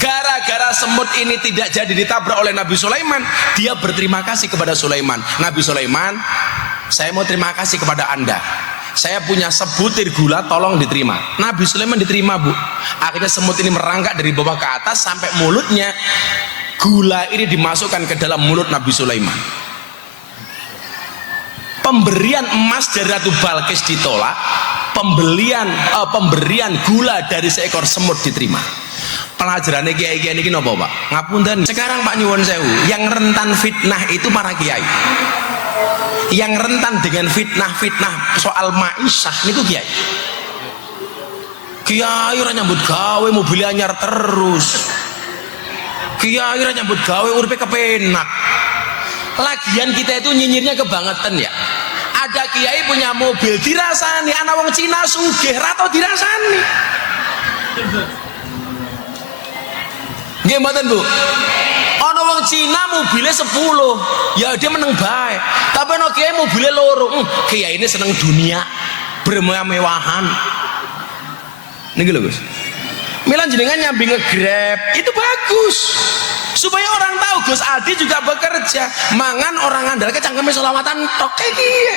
Gara-gara semut ini tidak jadi ditabrak oleh Nabi Sulaiman, dia berterima kasih kepada Sulaiman. Nabi Sulaiman, saya mau terima kasih kepada Anda. Saya punya sebutir gula, tolong diterima. Nabi Sulaiman diterima, Bu. Akhirnya semut ini merangkak dari bawah ke atas sampai mulutnya. Gula ini dimasukkan ke dalam mulut Nabi Sulaiman. Pemberian emas dari Ratu Balkis ditolak, pemberian gula dari seekor semut diterima. Pelajarannya kiai-kiai ini nopo Pak? Ngapunten. Sekarang Pak nyuwun sewu, yang rentan fitnah itu para kiai. Yang rentan dengan fitnah-fitnah soal ma'isyah niku kiai. Kiai ora nyambut gawe mobil anyar terus. Kiai ora nyambut gawe uripe kepenak. Lagian kita itu nyinyirnya kebangetan ya. Ada kiai punya mobil dirasani, anak wong Cina sugih ra tau dirasani. Nggih mboten Bu? Ana wong Cina mobilnya 10, ya dia meneng bae. Tapi ana kiai mobilnya loro. Kiai ini seneng dunia, bermewah-mewahan. Niki lho Gus. Milan jenengan nyambi nge-Grab, itu bagus. Supaya orang tahu Gus Aldi juga bekerja. Mangan orang andal cangkeme selawatan tok kayak kiye.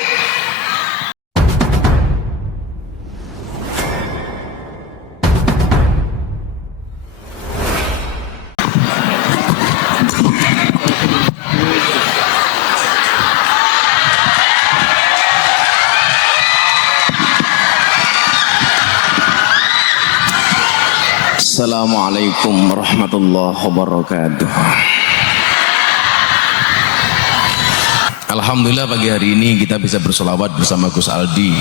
Assalamualaikum warahmatullahi wabarakatuh. Alhamdulillah pagi hari ini kita bisa bersolawat bersama Gus Aldi.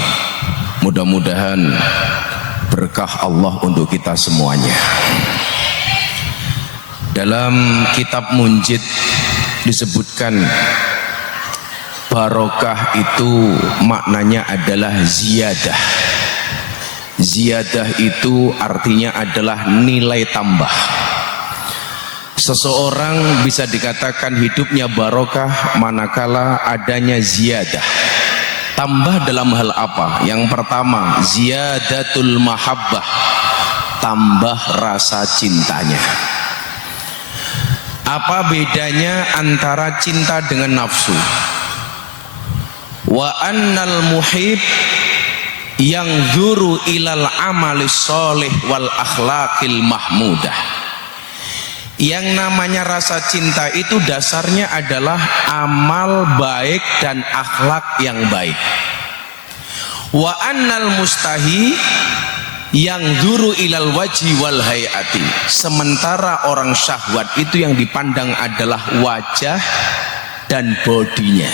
Mudah-mudahan berkah Allah untuk kita semuanya. Dalam kitab Munjid disebutkan barokah itu maknanya adalah ziyadah. Ziyadah itu artinya adalah nilai tambah. Seseorang bisa dikatakan hidupnya barokah manakala adanya ziyadah. Tambah dalam hal apa? Yang pertama, ziyadatul mahabbah, tambah rasa cintanya. Apa bedanya antara cinta dengan nafsu? Wa annal muhib yang zuru ilal amalis soleh wal akhlaqil mahmudah. Yang namanya rasa cinta itu dasarnya adalah amal baik dan akhlak yang baik. Wa annal mustahi yang zuru ilal wajhi wal hayati. Sementara orang syahwat itu yang dipandang adalah wajah dan bodinya.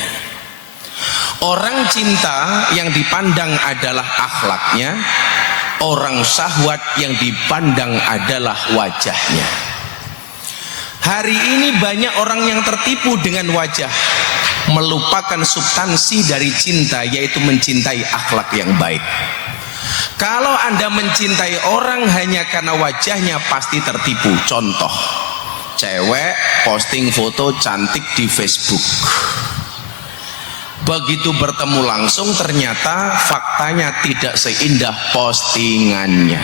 Orang cinta yang dipandang adalah akhlaknya, orang syahwat yang dipandang adalah wajahnya. Hari ini banyak orang yang tertipu dengan wajah, melupakan substansi dari cinta, yaitu mencintai akhlak yang baik. Kalau Anda mencintai orang hanya karena wajahnya, pasti tertipu. Contoh, cewek posting foto cantik di Facebook. Begitu bertemu langsung ternyata faktanya tidak seindah postingannya.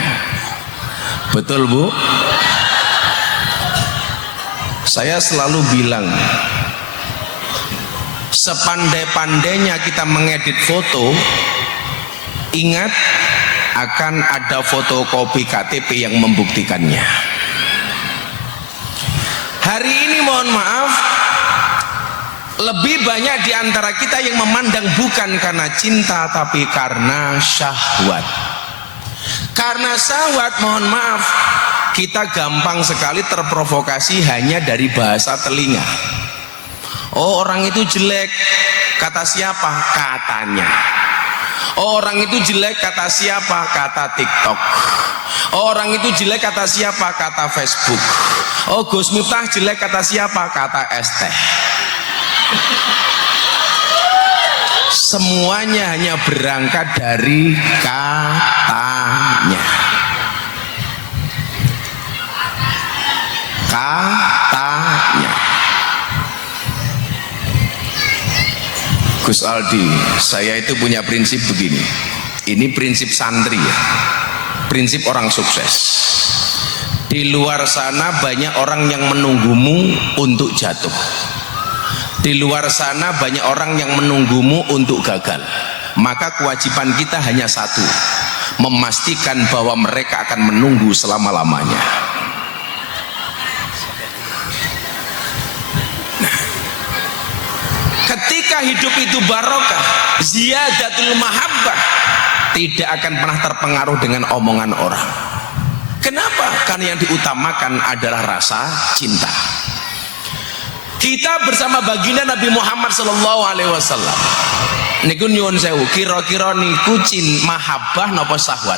Betul Bu? Saya selalu bilang, sepandai-pandainya kita mengedit foto, ingat akan ada fotokopi KTP yang membuktikannya. Hari ini mohon maaf, lebih banyak di antara kita yang memandang bukan karena cinta tapi karena syahwat. Karena syahwat, mohon maaf, kita gampang sekali terprovokasi hanya dari bahasa telinga. Oh, orang itu jelek, kata siapa? Katanya. Oh, orang itu jelek, kata siapa? Kata TikTok. Oh, orang itu jelek, kata siapa? Kata Facebook. Oh, Gus Miftah jelek, kata siapa? Kata ST. Semuanya hanya berangkat dari katanya. Katanya. Gus Aldi, saya itu punya prinsip begini. Ini prinsip santri ya, prinsip orang sukses. Di luar sana banyak orang yang menunggumu untuk jatuh. Di luar sana banyak orang yang menunggumu untuk gagal. Maka kewajiban kita hanya satu, memastikan bahwa mereka akan menunggu selama-lamanya. Ketika hidup itu barokah, ziyadatul mahabbah, tidak akan pernah terpengaruh dengan omongan orang. Kenapa? Karena yang diutamakan adalah rasa cinta. Kita bersama baginda Nabi Muhammad SAW. Niku nyuwun sewu, kira-kira niku mahabbah napa syahwat?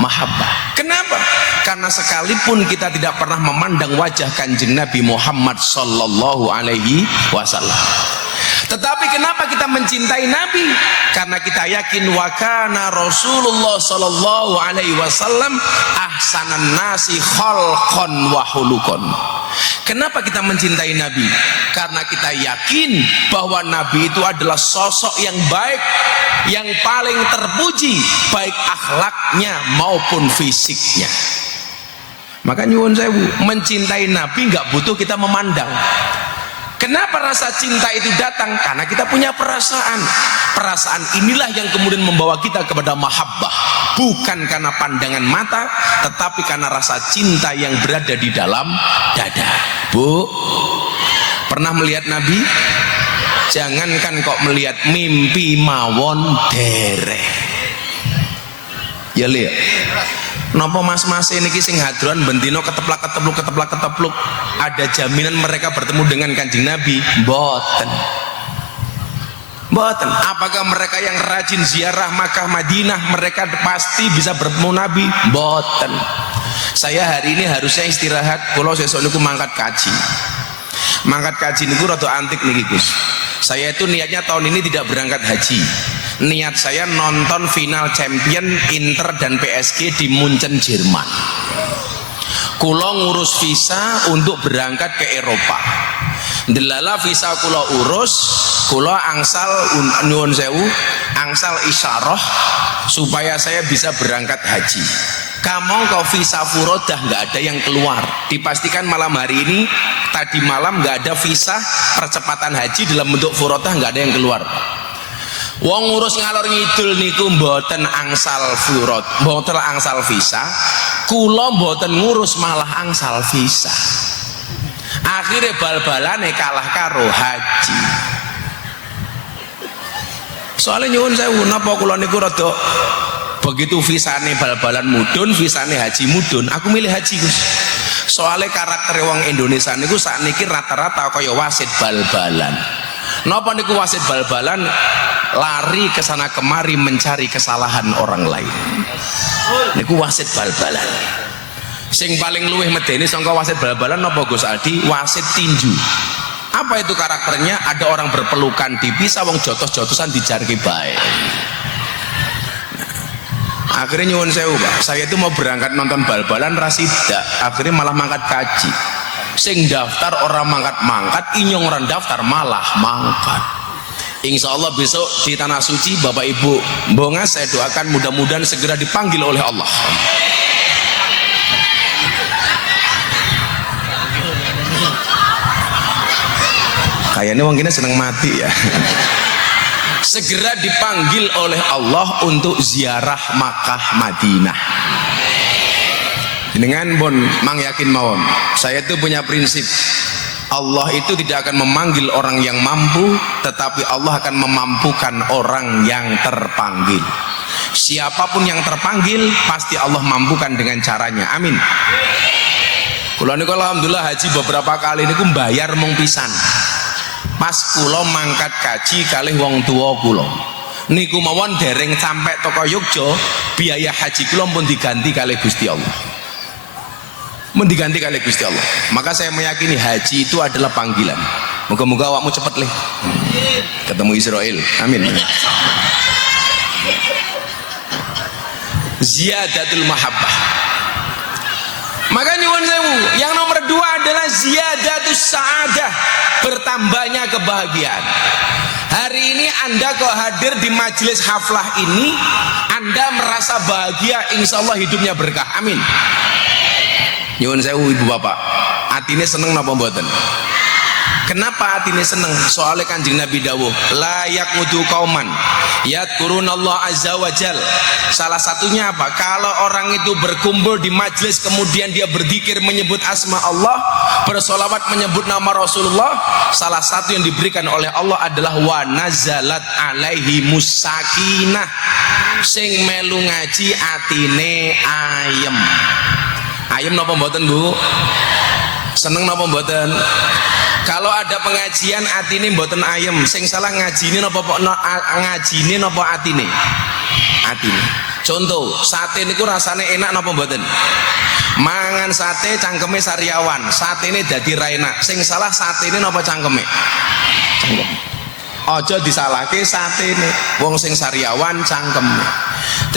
Mahabbah. Kenapa? Karena sekalipun kita tidak pernah memandang wajah Kanjeng Nabi Muhammad SAW, tetapi kenapa kita mencintai Nabi? Karena kita yakin wa kana Rasulullah sallallahu alaihi wasallam ahsanan nasi khalqan wa khuluqan. Kenapa kita mencintai Nabi? Karena kita yakin bahwa Nabi itu adalah sosok yang baik, yang paling terpuji, baik akhlaknya maupun fisiknya. Maka nyuwun sewu, mencintai Nabi nggak butuh kita memandang. Kenapa rasa cinta itu datang? Karena kita punya perasaan. Perasaan inilah yang kemudian membawa kita kepada mahabbah. Bukan karena pandangan mata, tetapi karena rasa cinta yang berada di dalam dada. Bu, pernah melihat Nabi? Jangankan kok melihat, mimpi mawon dereh. Ya lihat. Napa mas-mas ini sing hadron bentino keteplak ada jaminan mereka bertemu dengan Kanjeng Nabi? Mboten. Apakah mereka yang rajin ziarah Makkah Madinah mereka pasti bisa bertemu Nabi? Mboten. Saya hari ini harusnya istirahat, kalau sesuk niku mangkat kaji niku rada antik niki Gus. Saya itu niatnya tahun ini tidak berangkat haji. Niat saya nonton final champion Inter dan PSG di Munchen, Jerman. Kulo ngurus visa untuk berangkat ke Eropa. Delala visa kulo urus, kulo angsal nyuwun sewu, angsal isyarah supaya saya bisa berangkat haji. Kamu kau visa furodah nggak ada yang keluar. Dipastikan malam hari ini, tadi malam nggak ada visa percepatan haji dalam bentuk furodah, nggak ada yang keluar. Wong ngurus ngalor ngidul niku mboten angsal furot, mboten angsal visa. Kula mboten ngurus malah angsal visa. Akhirnya bal-balane kalah karo haji. Soalnya nyuwun sewu, napa kula niku rada begitu visane bal-balan mudun, visane haji mudun, aku milih haji Gus. Soalnya karakter wong Indonesia niku sakniki rata-rata kaya wasit bal-balan. Napa niku wasit bal-balan? Lari ke sana kemari mencari kesalahan orang lain. Niku wasit bal-balan. Sing paling luwih medeni sangka wasit bal-balan napa Gus Aldi? Wasit tinju. Apa itu karakternya? Ada orang berpelukan dipisah, wong jotos-jotosan dijarke bae. Akhirnya nyuwun sewu Pak, saya itu mau berangkat nonton bal-balan rasida, akhirnya malah mangkat kaji. Sing daftar orang mangkat-mangkat, inyong orang daftar malah mangkat. Insya Allah besok di Tanah Suci Bapak Ibu Mbonga saya doakan mudah-mudahan segera dipanggil oleh Allah. Kayaknya wong ini seneng mati ya. Segera dipanggil oleh Allah untuk ziarah Makkah Madinah. Dengan bon mang yakin mawon, saya itu punya prinsip, Allah itu tidak akan memanggil orang yang mampu, tetapi Allah akan memampukan orang yang terpanggil. Siapapun yang terpanggil pasti Allah mampukan dengan caranya. Amin. Kula niku alhamdulillah haji beberapa kali niku mbayar mung pisan. Pas kula mangkat kaji kalih wong tua kula. Niku mawon dereng sampai toko Yogya, biaya haji kula pun diganti kalih Gusti Allah. Diganti kali Gusti Allah. Maka saya meyakini haji itu adalah panggilan. Moga-moga awakmu cepet leh ketemu Israel. Amin. Ziyadatul mahabbah. Maka nyuwun sewu, yang nomor 2 adalah ziyadatus sa'adah, bertambahnya kebahagiaan. Hari ini Anda kok hadir di majelis haflah ini, Anda merasa bahagia, insya Allah hidupnya berkah. Amin. Nyuwun sewu ibu bapak, atine seneng napa mboten? Kenapa atine seneng? Soalnya Kanjeng Nabi dawuh, layak mudu kauman yadkurunallah azza wajal. Salah satunya apa? Kalau orang itu berkumpul di majlis kemudian dia berzikir menyebut asma Allah, bersolawat menyebut nama Rasulullah, salah satu yang diberikan oleh Allah adalah wa nazalat alaihi musakinah. Sing melu ngaji atine ayem. Ayem napa mboten Bu? Seneng napa mboten? Kalau ada pengajian atine mboten ayem, sing salah ngajine napa ngajine napa atine? Atine. Contoh, sate niku rasane enak napa mboten? Mangan sate cangkeme sariawan, satene dadi ra enak. Sing salah satene napa cangkeme? Cangkem. Aja disalahke satene, wong sing sariawan cangkeme.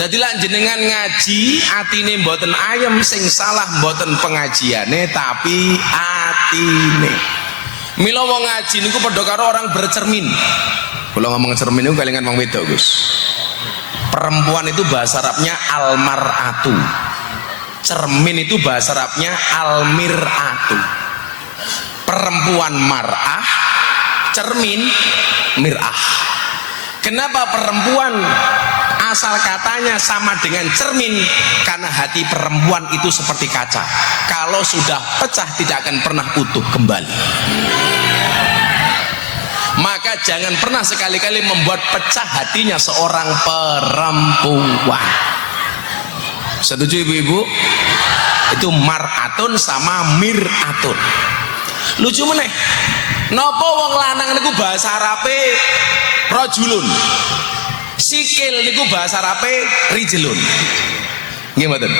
Dadi lak jenengan ngaji atine mboten ayem, sing salah mboten pengajiane tapi atine. Mila wong ngaji niku padha karo orang bercermin. Kalau ngomong cermin niku kelingan wong wedok, Gus. Perempuan itu bahasa Arabnya almar'atu. Cermin itu bahasa Arabnya almir'atu. Perempuan mar'ah, cermin mir'ah. Kenapa perempuan asal katanya sama dengan cermin? Karena hati perempuan itu seperti kaca. Kalau sudah pecah tidak akan pernah utuh kembali. Maka jangan pernah sekali-kali membuat pecah hatinya seorang perempuan. Setuju ibu-ibu? Itu mar'atun sama mir'atun. Lucu meneh. Napa wong lanang niku bahasa Arabe rajulun. Sikil niku bahasa Arabe rijlun. Nggih mboten?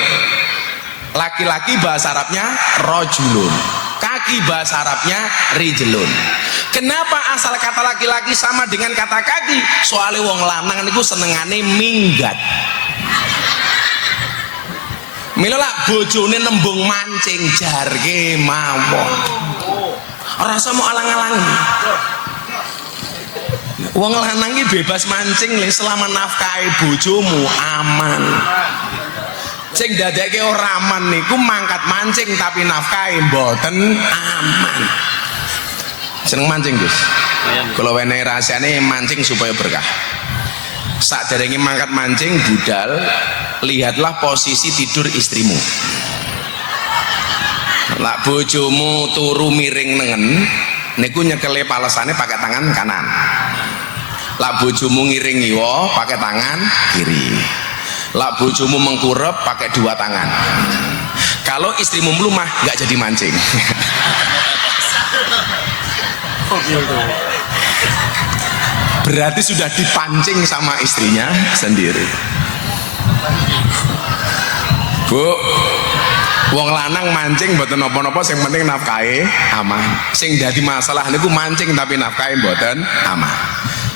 Laki-laki bahasa Arabnya rajulun. Kaki bahasa Arabnya rijlun. Kenapa asal kata laki-laki sama dengan kata kaki? Soalnya wong lanang niku senengane minggat. Mila lak bojone nembung mancing jarke mawon. Ora usah mau alang-alangi. Wong lanang iki bebas mancing le selama nafkahe bojomu aman. Sing dadekke ora aman niku mangkat mancing tapi nafkahe mboten aman. Seneng mancing, Gus. Kalau wenehi rahasiane mancing supaya berkah. Sakderenge mangkat mancing budal, lihatlah posisi tidur istrimu. Lak bojomu turu miring nengen, niku nyekele palesane pakai tangan kanan. Lak bojomu ngiring ngiwa pakai tangan kiri. Lak bojomu mengkurep pakai dua tangan. Kalau istrimu melumah nggak jadi mancing. Berarti sudah dipancing sama istrinya sendiri. Bu, wong lanang mancing mboten napa-napa, sing penting nafkahe aman. Sing dadi masalah niku mancing tapi nafkahe mboten aman.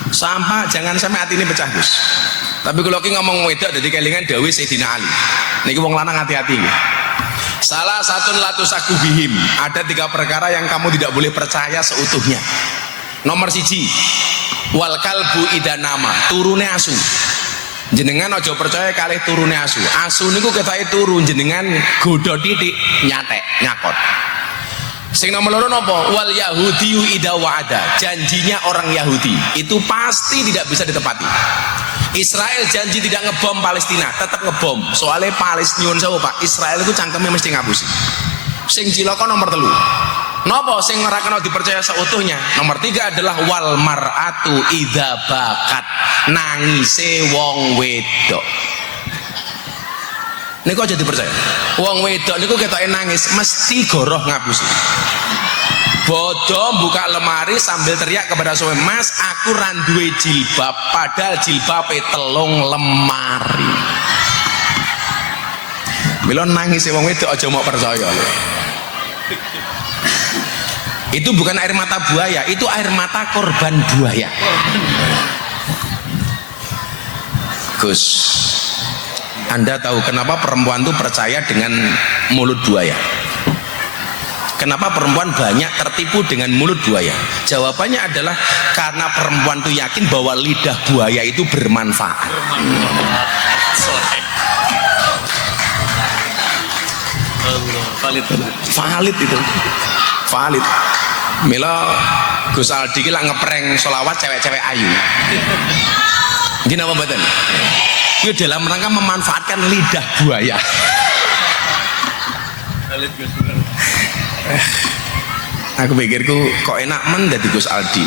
Sampai jangan sampai hati ini pecah, Gus. Tapi kalau ki ngomong wedok dadi kelingan dawuh Sayyidina Ali. Niki wong lanang hati-hati nggih. Salah satu latusaku bihim, ada 3 perkara yang kamu tidak boleh percaya seutuhnya. Nomor 1, wal kalbu idanama, turune asu. Jenengan aja percaya kalih turune asu. Asu niku ketoke turu, jenengan godho titik nyatek nyakot. Sing nomor 2 napa? Wal yahudiyu idza wa'ada, janjinya orang Yahudi itu pasti tidak bisa ditepati. Israel janji tidak ngebom Palestina, tetap ngebom. Soalnya Palestina sewu Pak, Israel itu cangkemnya mesti ngapusi. Sing cilaka nomor 3. Napa sing ora kena dipercaya seutuhnya? Nomor 3 adalah wal mar'atu idza bakat, nangise wong wedok. Niku aja dipercaya. Wong wedok niku ketoke nangis mesti goroh ngapusi. Bodoh buka lemari sambil teriak kepada suami, Mas aku randuwe jilbab, padahal jilbabe telung lemari. Mila nangis wong wedok aja mau percaya. Itu bukan air mata buaya, itu air mata korban buaya. Gus, Anda tahu kenapa perempuan itu percaya dengan mulut buaya? Kenapa perempuan banyak tertipu dengan mulut buaya? Jawabannya adalah karena perempuan itu yakin bahwa lidah buaya itu bermanfaat. Allah. Valid itu. Valid. Mila Gus Aldi ki lak ngeprank selawat cewek-cewek ayu. Gini apa mboten? Itu dalam rangka memanfaatkan lidah buaya. Aku pikirku kok enak men dadi Gus Aldi.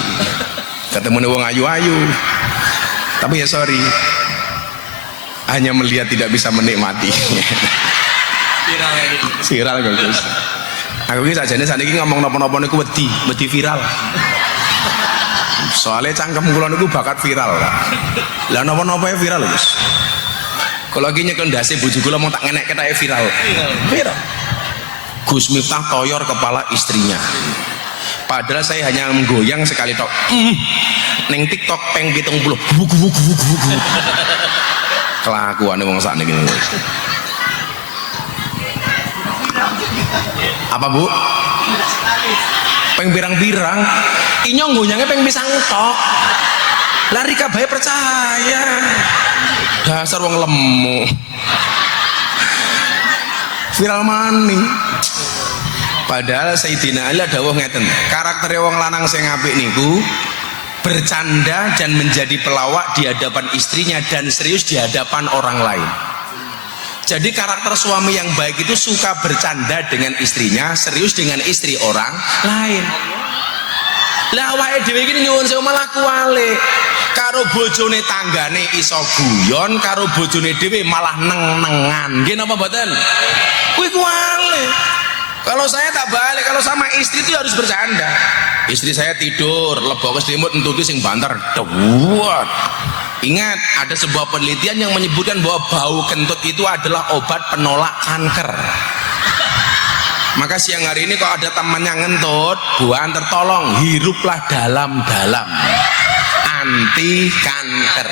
Ketemu wong ayu-ayu. Tapi ya sorry. Hanya melihat tidak bisa menikmati. Viral kok Gus. Aku ki sajane saniki ngomong napa-napa niku wedi viral. Soalnya cangkem kula niku bakat viral. Lah napa-napa viral Gus. Kalau lagi nyekel ndase bojo kula mau tak ngenek ketake viral. Viral. Gus Miftah toyor kepala istrinya. Padahal saya hanya menggoyang sekali tok. Neng TikTok peng 70. Kelakuane wong sakniki. Apa Bu? Peng pirang-pirang. Inyong goyangnya peng pisang tok. Lari kabeh percaya. Dasar wong lemu. Viral maning. Padahal Sayyidina Ali dawuh ngeten, karakter wong lanang sing apik niku bercanda dan menjadi pelawak di hadapan istrinya dan serius di hadapan orang lain. Jadi karakter suami yang baik itu suka bercanda dengan istrinya, serius dengan istri orang lain. Lah awake dhewe iki nyuwun sewu malah kuwale. Karo bojone tanggane iso guyon, karo bojone dhewe malah neng-nengan. Nggih napa mboten? Kuwi kuwale. Kalau saya tak balik, kalau sama istri itu harus bercanda. Istri saya tidur, lebok selimut entuti sing banter, dewat. Ingat, ada sebuah penelitian yang menyebutkan bahwa bau kentut itu adalah obat penolak kanker. Maka siang hari ini kalau ada temannya ngentut, buan tertolong, hiruplah dalam-dalam. Anti kanker.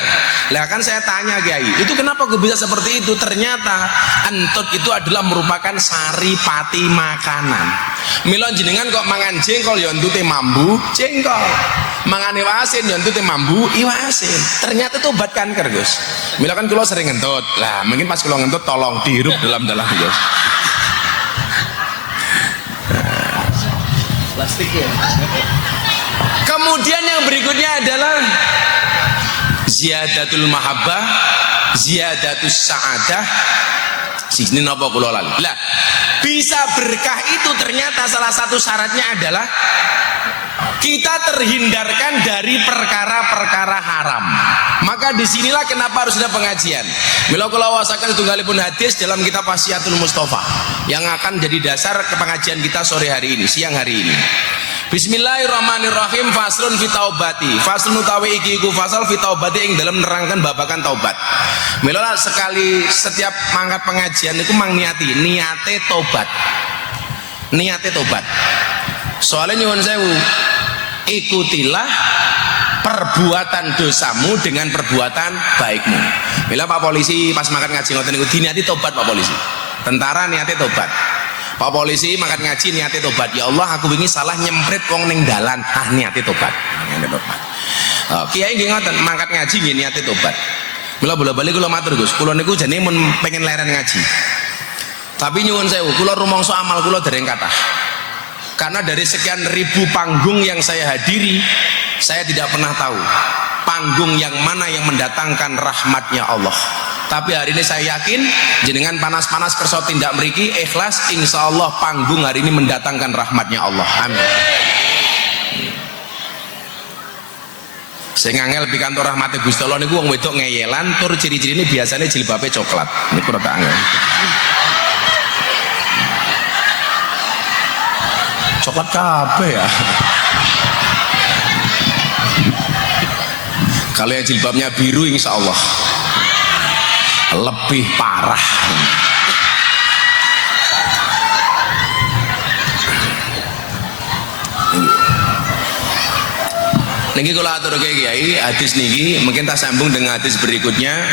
Lah kan saya tanya Kiai, itu kenapa gue bisa seperti itu? Ternyata entut itu adalah merupakan saripati makanan. Mila jenengan kok mangan jengkol ya entute mambu jengkol, mangan iwak asin ya entute mambu iwak asin. Ternyata itu obat kanker Gus. Mila kan kula sering ngentut, lah mungkin pas kula ngentut tolong dihirup dalam-dalam Gus. Plastik ya. Kemudian yang berikutnya adalah ziyadatul mahabbah, ziyadatus sa'adah. Sini napa kula lali. Lah, bisa berkah itu ternyata salah satu syaratnya adalah kita terhindarkan dari perkara-perkara haram. Maka disinilah kenapa harus ada pengajian. Mila kula wasaken setunggalipun hadis dalam kitab Wasiatul Mustafa yang akan jadi dasar ke pengajian kita sore hari ini, siang hari ini. Bismillahirrahmanirrahim. Faslun fi taubati. Faslun utawi iki iku fasal fi taubati ing dalam nerangkan babakan taubat. Mila sekali setiap mangkat pengajian niku mang niate tobat. Niate tobat. Soalnya nyuwun sewu, ikutilah perbuatan dosamu dengan perbuatan baikmu. Mila Pak Polisi pas mangkat ngaji ngoten niku diniati tobat Pak Polisi. Tentara niate tobat. Pak Polisi mangkat ngaji niate tobat. Ya Allah, aku wingi salah nyemprit wong ning dalan. Ah niate tobat. Niate tobat. Kiai nggih ngoten, mangkat ngaji nggih niate tobat. Mila bola-bali kula matur Gus, kula niku jane mun pengen leren ngaji. Tapi nyuwun sewu, kula rumangsa amal kula dereng kathah. Karena dari sekian ribu panggung yang saya hadiri, saya tidak pernah tahu panggung yang mana yang mendatangkan rahmatnya Allah. Tapi hari ini saya yakin jenengan panas-panas kersa tindak mriki ikhlas, insya Allah panggung hari ini mendatangkan rahmatnya Allah. Amin. Saya ngangel di kantor rahmatnya Gusti Allah niku wong wedok ngeyelan tur ciri-ciri ini biasanya jilbabe coklat. Niku rada angel. Coklat kabeh ya. Kalau yang jilbabnya biru insya Allah lebih parah. Niki kalau atur Kiai hadis niki mungkin tak sambung dengan hadis berikutnya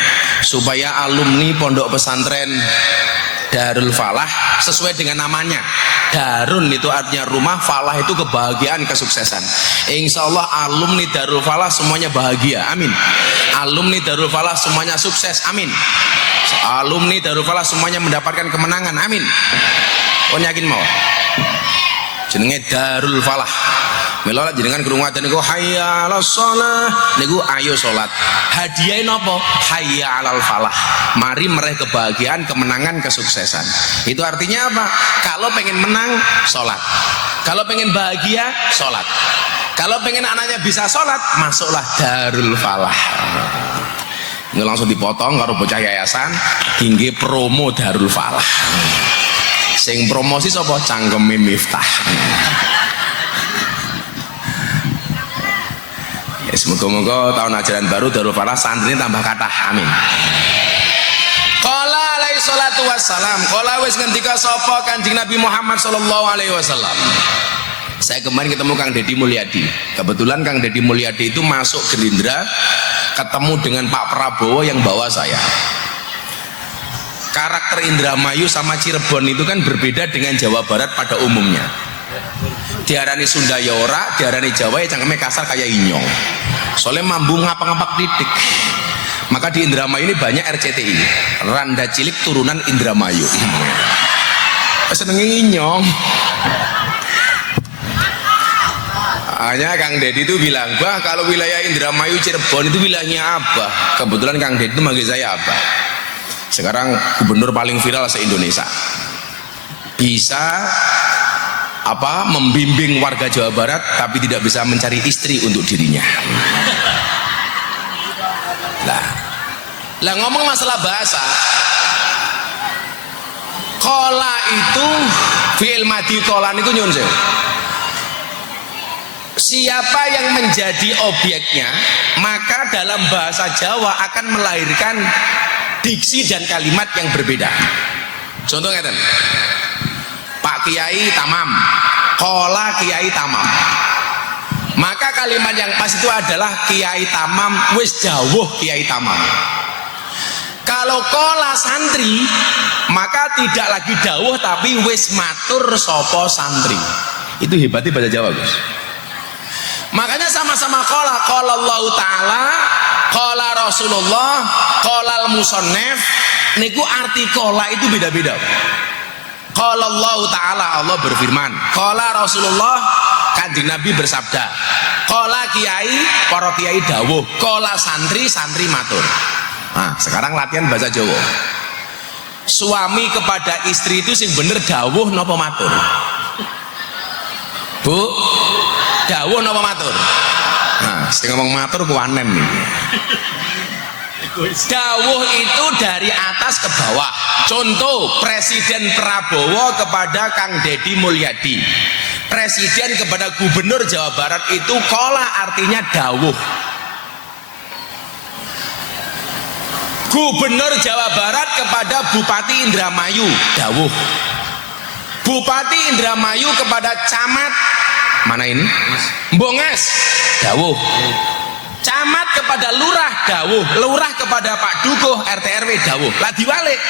supaya alumni pondok pesantren Darul Falah sesuai dengan namanya. Darun itu artinya rumah, falah itu kebahagiaan, kesuksesan. Insya Allah alumni Darul Falah semuanya bahagia, amin. Alumni Darul Falah semuanya sukses, amin. Alumni Darul Falah semuanya mendapatkan kemenangan, amin. kon yakin mau jenenge Darul Falah. Mila jenengan krungu adzan niku hayya 'alas shalah niku ayo salat. Hadiahe napa? Hayya 'alal falah. Mari meraih kebahagiaan, kemenangan, kesuksesan. Itu artinya apa? Kalau pengen menang, salat. Kalau pengen bahagia, salat. Kalau pengen anaknya bisa salat, masuklah Darul Falah. Ini langsung dipotong karo bocah yayasan hingga promo Darul Falah. Sing promosi sapa? Cangkeme Miftah. Semoga-moga tahun ajaran baru Darul Falah santri tambah kathah, amin. Qala alaihi salatu wassalam, qala wis ngendika sapa Kanjeng Nabi Muhammad sallallahu alaihi wasallam. Saya kemarin ketemu Kang Deddy Mulyadi. Kebetulan Kang Deddy Mulyadi itu masuk Gerindra, ketemu dengan Pak Prabowo yang bawa saya. Karakter Indramayu sama Cirebon itu kan berbeda dengan Jawa Barat pada umumnya. Diarani Sunda ya ora, diarani Jawa ya cangkeme kasar kayak inyong. Soalnya mambu ngapak-ngapak titik. Maka di Indramayu ini banyak RCTI, Randa Cilik turunan Indramayu. Senengnya inyong. Hanya Kang Deddy itu bilang, bah kalau wilayah Indramayu Cirebon itu wilayahnya Abah. Kebetulan Kang Deddy itu manggil saya Abah. Sekarang gubernur paling viral se-Indonesia. Bisa membimbing warga Jawa Barat tapi tidak bisa mencari istri untuk dirinya. Lah ngomong masalah bahasa, kola itu fi'il madhi kola niku nyun sewu. Siapa yang menjadi objeknya maka dalam bahasa Jawa akan melahirkan diksi dan kalimat yang berbeda. Contoh ngeten, Pak Kiai tamam, kola Kiai tamam. Maka kalimat yang pas itu adalah Kiai tamam wis dawuh Kiai tamam. Kalau kola santri maka tidak lagi dawuh tapi wis matur sopo santri. Itu hebatnya bahasa Jawa, Gus. Makanya sama-sama kola Allah Ta'ala, kola Rasulullah, kola al-musannaf niku arti kola itu beda-beda. Qala Allah Ta'ala, Allah berfirman. Qala Rasulullah, Kanjeng Nabi bersabda. Qala kiai, para kiai dawuh. Qala santri, santri matur. Nah, sekarang latihan bahasa Jawa. Suami kepada istri itu sing bener dawuh napa matur? Bu, dawuh napa matur? Nah, sing ngomong matur kuwanen nih. Dawuh itu dari atas ke bawah. Contoh Presiden Prabowo kepada Kang Deddy Mulyadi, Presiden kepada Gubernur Jawa Barat itu kola artinya dawuh. Gubernur Jawa Barat kepada Bupati Indramayu dawuh. Bupati Indramayu kepada camat mana ini? Mbongas dawuh. Camat kepada lurah dawuh, lurah kepada Pak Dukuh RT RW dawuh. Lah diwalik.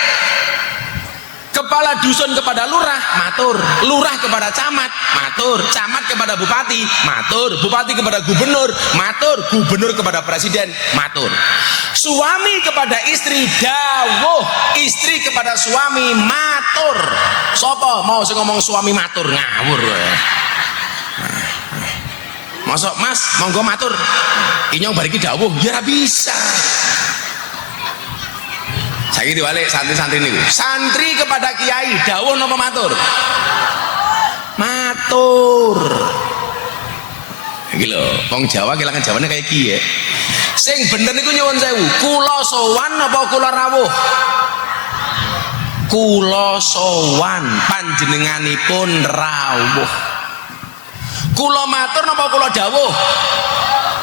Kepala dusun kepada lurah matur, lurah kepada camat matur, camat kepada bupati matur, bupati kepada gubernur matur, gubernur kepada presiden matur. Suami kepada istri dawuh, istri kepada suami matur. Sopo mau sing ngomong suami matur ngawur. Masuk mas, monggo matur. Inyong bariki dawuh, ya bisa. Saya diwalik santri-santri niku. Santri kepada kiai dawuh napa matur? Matur. Iki lho, wong Jawa kelangan Jawane kayak kiye. Sing bener niku nyuwun sewu, kula sowan apa kula rawuh? Kula sowan, panjenenganipun rawuh. Kula matur napa kula dawuh?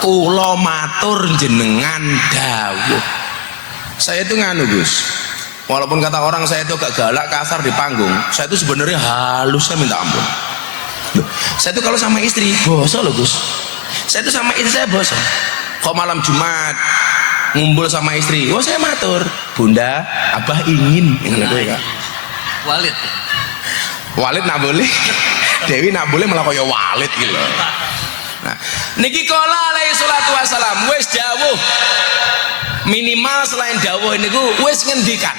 Kula matur jenengan dawuh. Saya itu nganu Gus, walaupun kata orang saya itu agak galak kasar di panggung, saya itu sebenarnya halusnya minta ampun. Loh, saya itu kalau sama istri boso loh Gus, saya itu sama istri saya boso. Kok malam Jumat ngumpul sama istri, oh saya matur, Bunda, Abah ingin. Walid. Walid nak boleh, Dewi nak boleh malah kaya Walid gitu. Nah, niki kala alaihi salatu wassalam wis dawuh. Minimal selain dawuh niku wis ngendikan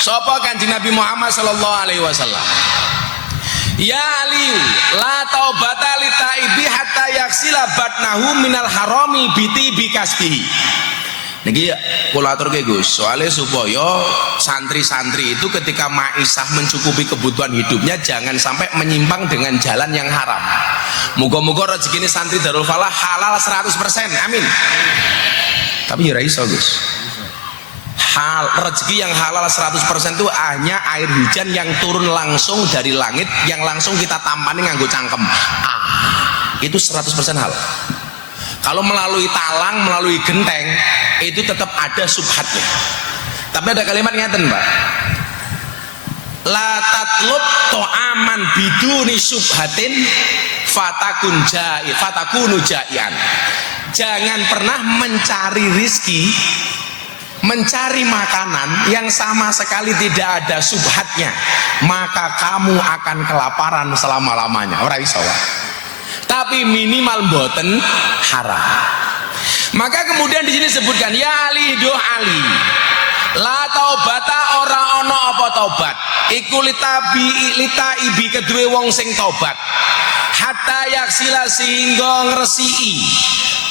sapa Kanjeng Nabi Muhammad sallallahu alaihi wasallam. Ya Ali, la taubata li taibi hatta yaksila batnahu minal harami biti bikasbihi. Niki kula aturke Gus, soalnya supaya santri-santri itu ketika maisah mencukupi kebutuhan hidupnya jangan sampai menyimpang dengan jalan yang haram. Muga-muga rezeki ini santri Darul Falah halal 100%. Amin. Tapi ya iso Gus. Rezeki yang halal 100% itu hanya air hujan yang turun langsung dari langit yang langsung kita tampani nganggo cangkem. Itu 100% halal. Kalau melalui talang, melalui genteng, itu tetap ada subhatnya. Tapi ada kalimat ngeten, Mbak. La tatlub to'aman biduni subhatin fatakunu ja'ian. Jangan pernah mencari rizki, mencari makanan yang sama sekali tidak ada subhatnya, maka kamu akan kelaparan selama-lamanya. Ora iso. Tapi minimal mboten haram. Maka kemudian di sini sebutkan ya Ali do Ali. La taubata ora ono apa taubat. Iku lita ibi kedue wong sing taubat. Hatta yaksila sehingga ngresiki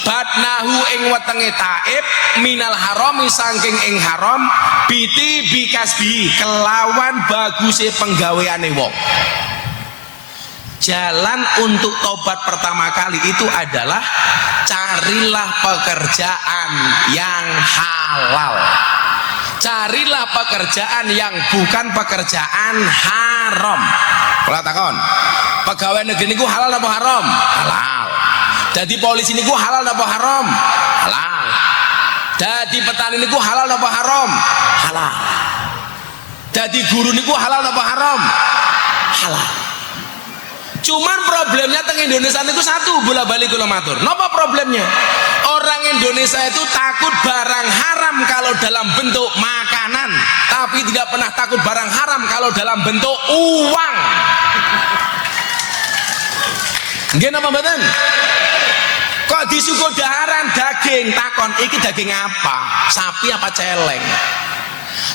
batnahu ing wetenge taib minal harami saking ing haram biti bikasbi kelawan baguse penggaweane wong. Jalan untuk tobat pertama kali itu adalah carilah pekerjaan yang halal. Carilah pekerjaan yang bukan pekerjaan haram. Kalau takon, pegawai negeri niku halal apa haram? Halal. Jadi polisi niku halal apa haram? Halal. Jadi petani niku halal apa haram? Halal. Jadi guru niku halal apa haram? Halal. Cuman problemnya teng Indonesia itu satu, bola-balik kula matur. Napa problemnya? Orang Indonesia itu takut barang haram kalau dalam bentuk makanan, tapi tidak pernah takut barang haram kalau dalam bentuk uang. Nggih napa mboten? Kok disuguh daharan daging, takon iki daging apa? Sapi apa celeng?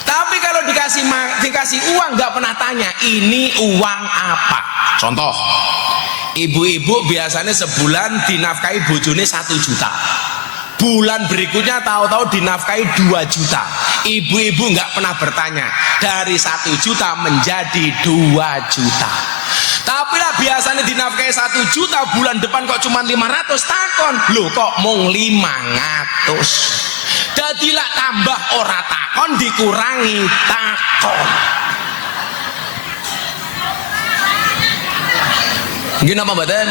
Tapi kalau dikasih uang nggak pernah tanya ini uang apa. Contoh, ibu-ibu biasanya sebulan dinafkahi bojone 1 juta. Bulan berikutnya tahu-tahu dinafkahi 2 juta. Ibu-ibu nggak pernah bertanya dari 1 juta menjadi 2 juta. Tapi lah biasanya dinafkahi 1 juta, bulan depan kok cuma 500, takon. Loh kok mung 500? Jadilah tambah ora takon dikurangi takon. Gini apa badan?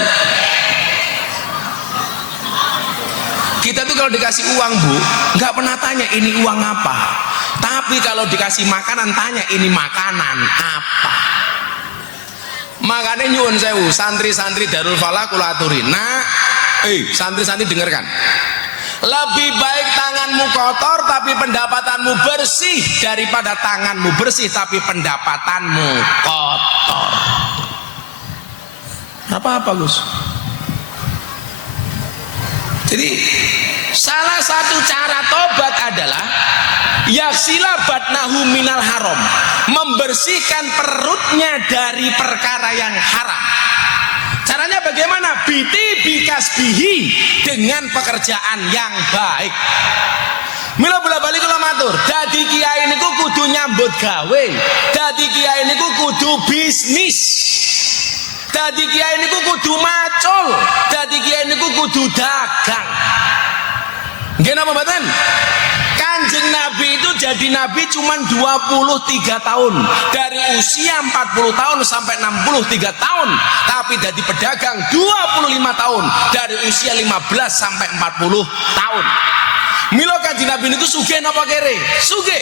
Kita tuh kalau dikasih uang Bu, nggak pernah tanya ini uang apa. Tapi kalau dikasih makanan tanya ini makanan apa. Makanya nyuwun sewu, santri-santri Darul Falah kula aturi. Nah, santri-santri dengarkan. Lebih baik tanganmu kotor tapi pendapatanmu bersih daripada tanganmu bersih tapi pendapatanmu kotor. Apa-apa Gus? Jadi salah satu cara tobat adalah yaksila batnahu minal haram, membersihkan perutnya dari perkara yang haram. Caranya bagaimana? Biti bikasbihi, dengan pekerjaan yang baik. Mila bola-balik kula matur, dadi kiai niku kudu nyambut gawe, dadi kiai niku kudu bisnis, dadi kiai niku kudu macul, dadi kiai niku kudu dagang. Nggih napa mboten? Kanjeng Nabi itu jadi Nabi cuma 23 tahun. Dari usia 40 tahun sampai 63 tahun. Tapi jadi pedagang 25 tahun. Dari usia 15 sampai 40 tahun. Milo kanjeng Nabi itu sugih napa kere? Sugih.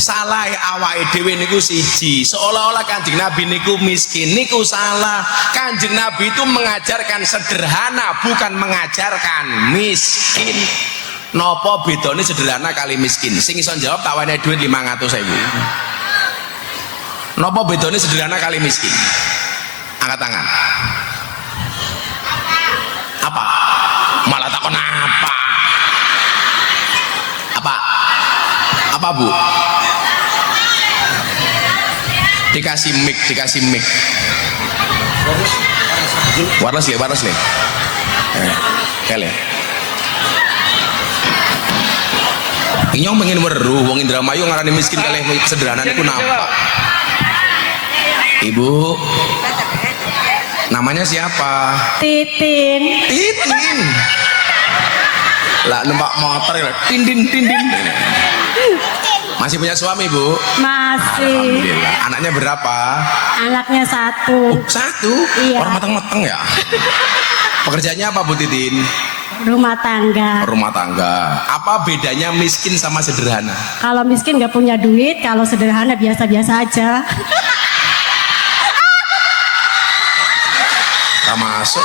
Salah awake dhewe niku siji. Seolah-olah kanjeng Nabi niku miskin. Niku salah. Kanjeng Nabi itu mengajarkan sederhana, bukan mengajarkan miskin. Nopo bedone sederhana kali miskin? Sing iso jawab tak wene duit 500.000. Nopo bedone sederhana kali miskin? Angkat tangan. Apa? Malah takon apa? Apa? Apa Bu? Dikasih mic. Waras le. Kele. Inyong pengen weruh wong Indramayu ngarani miskin kalih sederhana niku napa? Ibu. Namanya siapa? Titin. Titin. Lah numpak motor ya, tindin. Masih punya suami, Bu? Masih. Alhamdulillah. Anaknya berapa? Anaknya 1. 1? Iya. Orang mateng-mateng ya? Pekerjaannya apa, Bu Titin? Rumah tangga. Rumah tangga. Apa bedanya miskin sama sederhana? Kalau miskin nggak punya duit, kalau sederhana biasa-biasa aja. Tak masuk.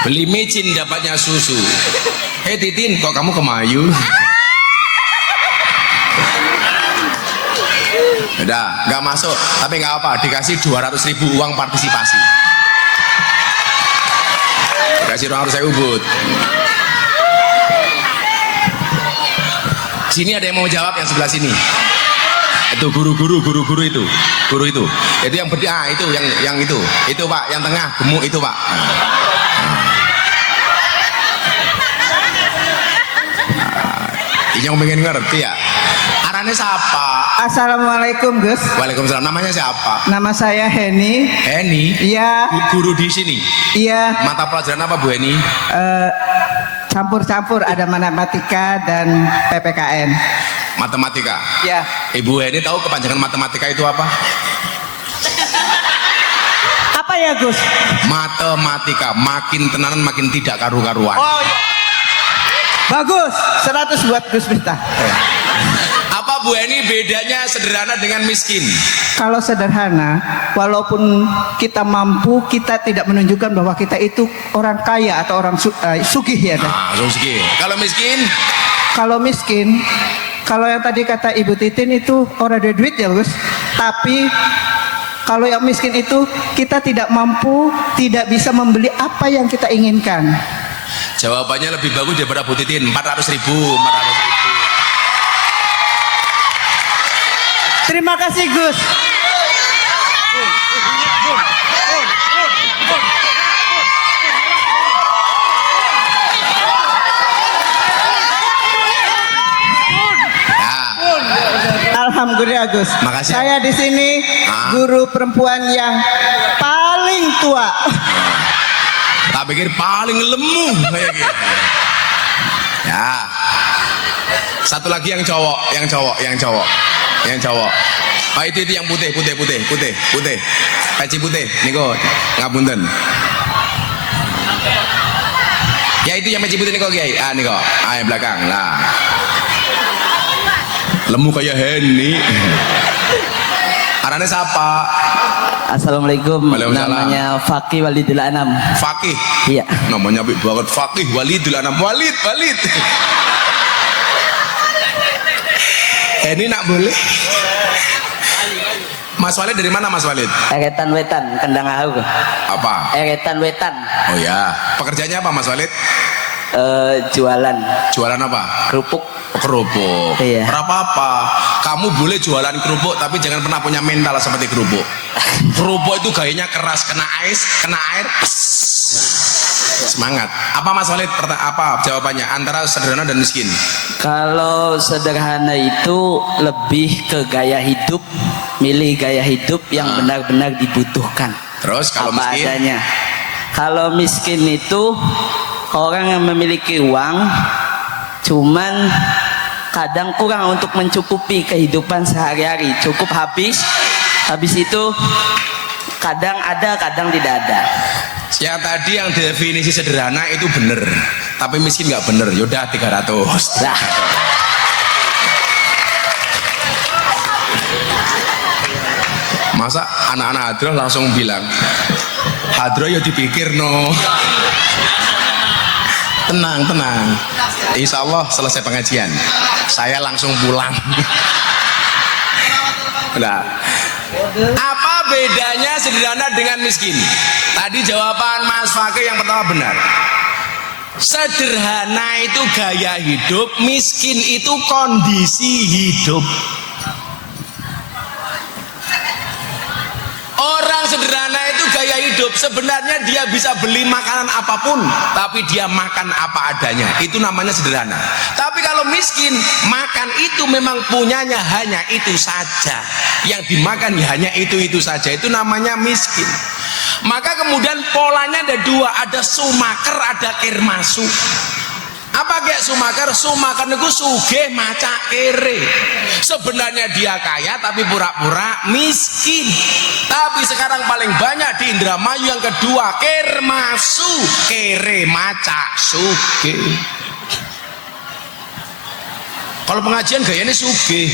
Beli micin dapatnya susu. Hei Titin, kok kamu kemayu? Udah, nggak masuk. Tapi nggak apa, dikasih 200.000 uang partisipasi. Dikasih 200.000 Bud. Sini ada yang mau jawab yang sebelah sini. Itu guru itu. Guru itu. Itu yang itu yang itu. Itu Pak, yang tengah gemuk itu Pak. Yang pengen ngerti ya. Arane siapa? Assalamualaikum Gus. Waalaikumsalam. Namanya siapa? Nama saya Heni. Heni. Iya. Guru di sini. Iya. Mata pelajaran apa Bu Heni? Campur-campur, ada matematika dan PPKN. Matematika. Ya. Ibu Heni tahu kepanjangan matematika itu apa? Apa ya Gus? Matematika. Makin tenanan makin tidak karu-karuan. Oh iya. Bagus. 100 buat Gus Miftah. Apa Bu Heni bedanya sederhana dengan miskin? Kalau sederhana, walaupun kita mampu, kita tidak menunjukkan bahwa kita itu orang kaya atau orang sugih ya. Sugih. Kalau miskin? Kalau miskin, kalau yang tadi kata Ibu Titin itu orang ada duit ya Gus. Tapi kalau yang miskin itu kita tidak mampu, tidak bisa membeli apa yang kita inginkan. Jawabannya lebih bagus daripada Bu Titin. 400.000. Terima kasih Gus. Alhamdulillah Gus. Makasih. Saya di sini guru perempuan yang paling tua. Tak pikir paling lemu kayak gitu. Ya. Satu lagi yang cowok. Pak itu yang putih. Peci putih. Niko ngapunten. Ya itu yang peci putih niko Kiai. Niko. Yang belakang lah. Lemu kayak Heni. Arane siapa? Assalamualaikum. Namanya Fakih Walidul Anam. Fakih. Iya. Namanya baik banget Fakih Walidul Anam. Walid. Ini nak boleh? Mas Walid dari mana Mas Walid? Eretan Wetan, Kendang Ahu. Apa? Eretan Wetan. Oh ya. Pekerjaannya apa Mas Walid? Jualan. Jualan apa? Kerupuk. Kerupuk. Iya. Apa? Kamu boleh jualan kerupuk tapi jangan pernah punya mental seperti kerupuk. Kerupuk itu gayanya keras, kena air, semangat. Apa Mas Walid? Apa jawabannya antara sederhana dan miskin? Kalau sederhana itu lebih ke gaya hidup, milih gaya hidup yang benar-benar dibutuhkan. Terus kalau apa miskin? Adanya. Kalau miskin itu orang yang memiliki uang, cuman kadang kurang untuk mencukupi kehidupan sehari-hari. Cukup habis itu kadang ada, kadang tidak ada. Yang tadi yang definisi sederhana itu bener, tapi miskin nggak bener. Yaudah 300. Nah. Masa anak-anak hadroh langsung bilang, hadroh ya dipikir no. Tenang. Insya Allah selesai pengajian, saya langsung pulang. Nah, apa bedanya sederhana dengan miskin? Tadi jawaban Mas Fakih yang pertama benar. Sederhana itu gaya hidup, miskin itu kondisi hidup. Orang sederhana itu gaya hidup, sebenarnya dia bisa beli makanan apapun, tapi dia makan apa adanya, itu namanya sederhana. Tapi kalau miskin, makan itu memang punyanya hanya itu saja, yang dimakan hanya itu saja, itu namanya miskin. Maka kemudian polanya ada dua, ada sumaker, ada kirmasu. Apa kayak sumaker? Sumaker itu sugih maca kere. Sebenarnya dia kaya tapi pura-pura miskin. Tapi sekarang paling banyak di Indramayu yang kedua, kirmasu, kere maca sugih. Kalau pengajian gayanya sugih,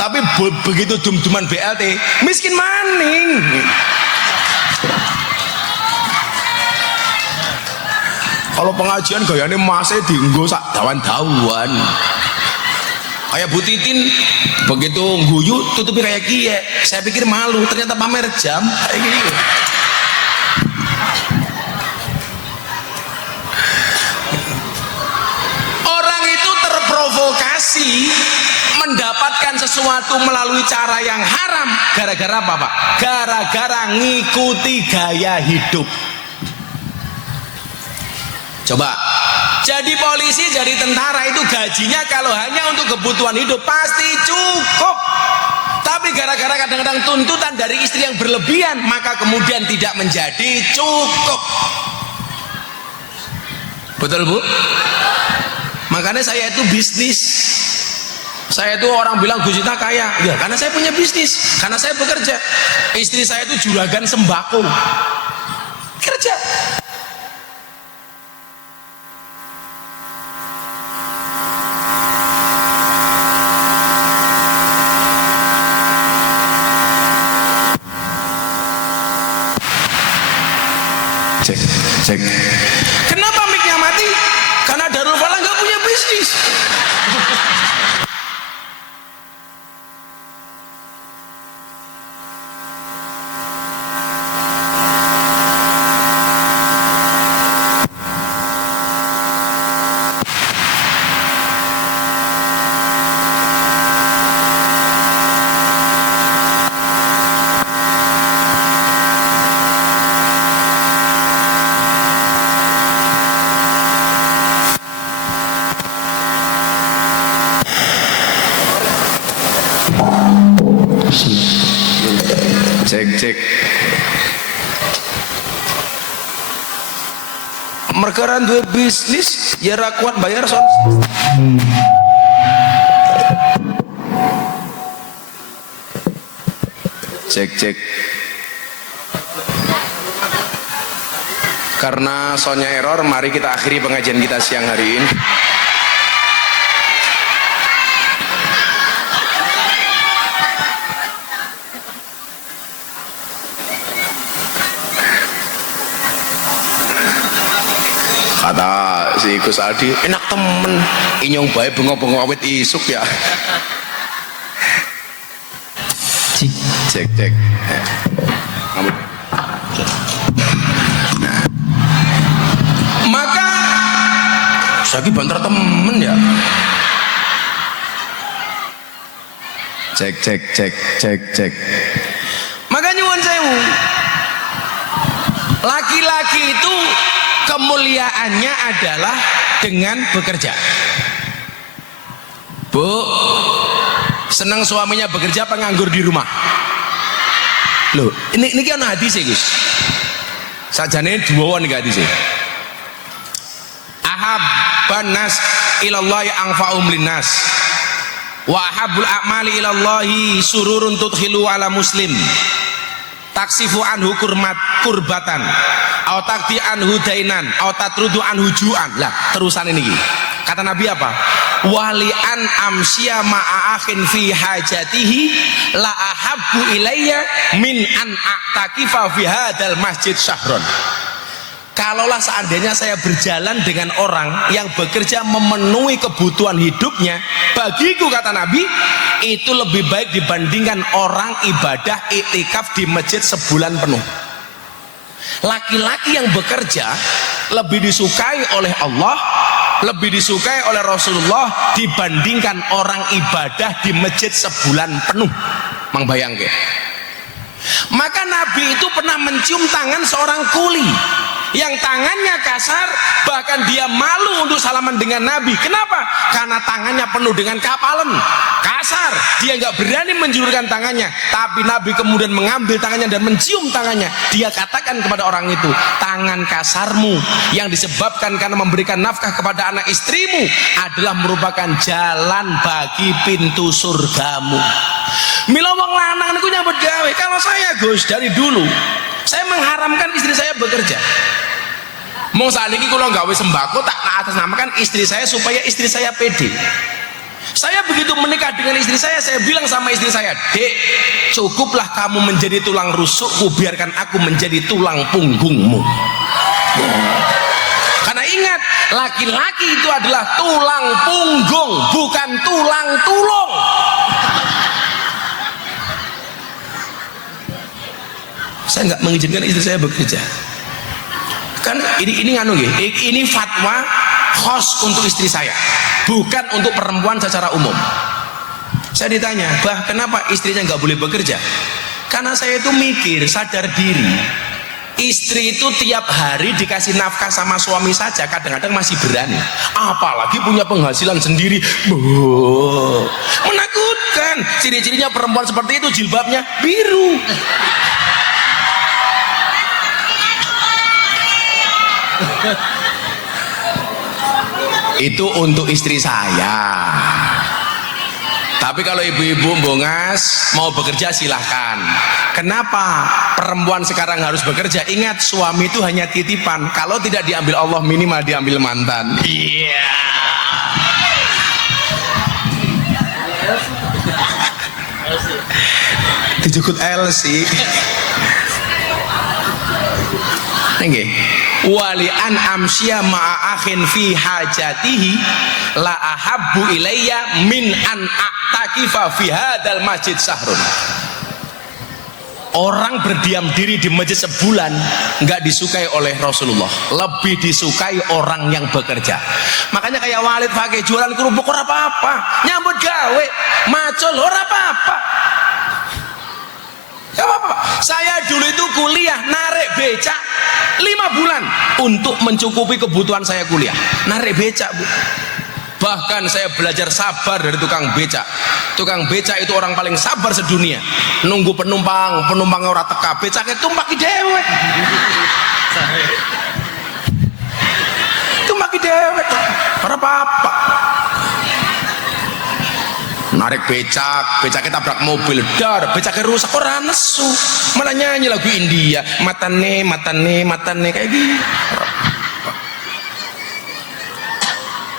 tapi begitu dum-duman BLT miskin maning. Kalau pengajian gayanya masih dienggo sak dawan-dawan. Kayak Bu Titin begitu guyu tutupi kayak kie. Saya pikir malu, ternyata pamer jam kayak gini. Orang itu terprovokasi mendapatkan sesuatu melalui cara yang haram gara-gara apa, Pak? Gara-gara ngikuti gaya hidup. Coba, jadi polisi, jadi tentara itu gajinya kalau hanya untuk kebutuhan hidup pasti cukup. Tapi gara-gara kadang-kadang tuntutan dari istri yang berlebihan, maka kemudian tidak menjadi cukup. Betul, Bu? Makanya saya itu bisnis. Saya itu orang bilang Gus Ita kaya, ya karena saya punya bisnis, karena saya bekerja. Istri saya itu juragan sembako, kerja. Cek. Kenapa mic-nya mati? Karena Darul Falah nggak punya bisnis. Cek. Mereka duwe bisnis ya ra kuat bayar son. Cek. Karena soundnya error, mari kita akhiri pengajian kita siang hari ini. Kata si Gus Aldi, enak temen, inyong bae bengok-bengok awet isuk ya. Cek. Nah. Maka saya banter temen ya. Cek. Maka nyuwun sewu, laki-laki itu kemuliaannya adalah dengan bekerja. Bu, senang suaminya bekerja apa nganggur di rumah? Loh, ini kan hadis ya Gus. Sajane duwon iki hadis. Ahabban nas ilallahi anfa'um linnas. Wa ahabbul a'mali ilallahi sururun tudkhilu ala muslim. Taksifu anhu kurbatan. Au takti anhu dainan, au tatrudu anhu ju'an. Lah, terusan ini. Kata Nabi apa? Walian amsya ma'akhin fi hajatihi la ahabbu ilayya min an a'takifa fi hadal masjid syahron. Kalaulah seandainya saya berjalan dengan orang yang bekerja memenuhi kebutuhan hidupnya, bagiku kata Nabi itu lebih baik dibandingkan orang ibadah iktikaf di masjid sebulan penuh. Laki-laki yang bekerja lebih disukai oleh Allah, lebih disukai oleh Rasulullah dibandingkan orang ibadah di masjid sebulan penuh. Mang bayangke. Maka Nabi itu pernah mencium tangan seorang kuli yang tangannya kasar, bahkan dia malu untuk salaman dengan Nabi. Kenapa? Karena tangannya penuh dengan kapalan, kasar, dia nggak berani menjulurkan tangannya. Tapi Nabi kemudian mengambil tangannya dan mencium tangannya. Dia katakan kepada orang itu, tangan kasarmu yang disebabkan karena memberikan nafkah kepada anak istrimu adalah merupakan jalan bagi pintu surgamu. Mila wong lanang niku nyambut gawe. Kalau saya Gus dari dulu saya mengharamkan istri saya bekerja. Mau saat ini kalau gawe sembako tak atas namakan istri saya supaya istri saya pede. Saya begitu menikah dengan istri saya bilang sama istri saya, Dek, cukuplah kamu menjadi tulang rusukku, biarkan aku menjadi tulang punggungmu. Karena ingat, laki-laki itu adalah tulang punggung, bukan tulang tulung. Saya nggak mengizinkan istri saya bekerja. Kan ini nganu ini fatwa khos untuk istri saya, bukan untuk perempuan secara umum. Saya ditanya, bah kenapa istrinya nggak boleh bekerja? Karena saya itu mikir, sadar diri, istri itu tiap hari dikasih nafkah sama suami saja kadang-kadang masih berani, apalagi punya penghasilan sendiri. Menakutkan. Ciri-cirinya perempuan seperti itu jilbabnya biru. Itu untuk istri saya. Tapi kalau ibu-ibu bongas mau bekerja silahkan. Kenapa perempuan sekarang harus bekerja? Ingat, suami itu hanya titipan. Kalau tidak diambil Allah, minimal diambil mantan. Iya. Dijukut LC. Nggih. Wali an amsya ma'a akhin fi hajatihi la ahabbu ilayya min an a'takifa fi hadzal masjid sahrun. Orang berdiam diri di masjid sebulan nggak disukai oleh Rasulullah, lebih disukai orang yang bekerja. Makanya kayak Walid pakai jualan kerupuk ora apa-apa, nyambut gawe macul ora apa-apa. Gak apa-apa. Saya dulu itu kuliah narik becak 5 bulan untuk mencukupi kebutuhan saya kuliah. Narik becak, Bu. Bahkan saya belajar sabar dari tukang becak. Tukang becak itu orang paling sabar sedunia. Nunggu penumpangnya ora teka, becaknya tumpaki dewek. Tumpaki dewek. Ora apa-apa. Narik becaknya tabrak mobil, becaknya rusak, ora nesu, malah nyanyi lagu India, matane kayak gini.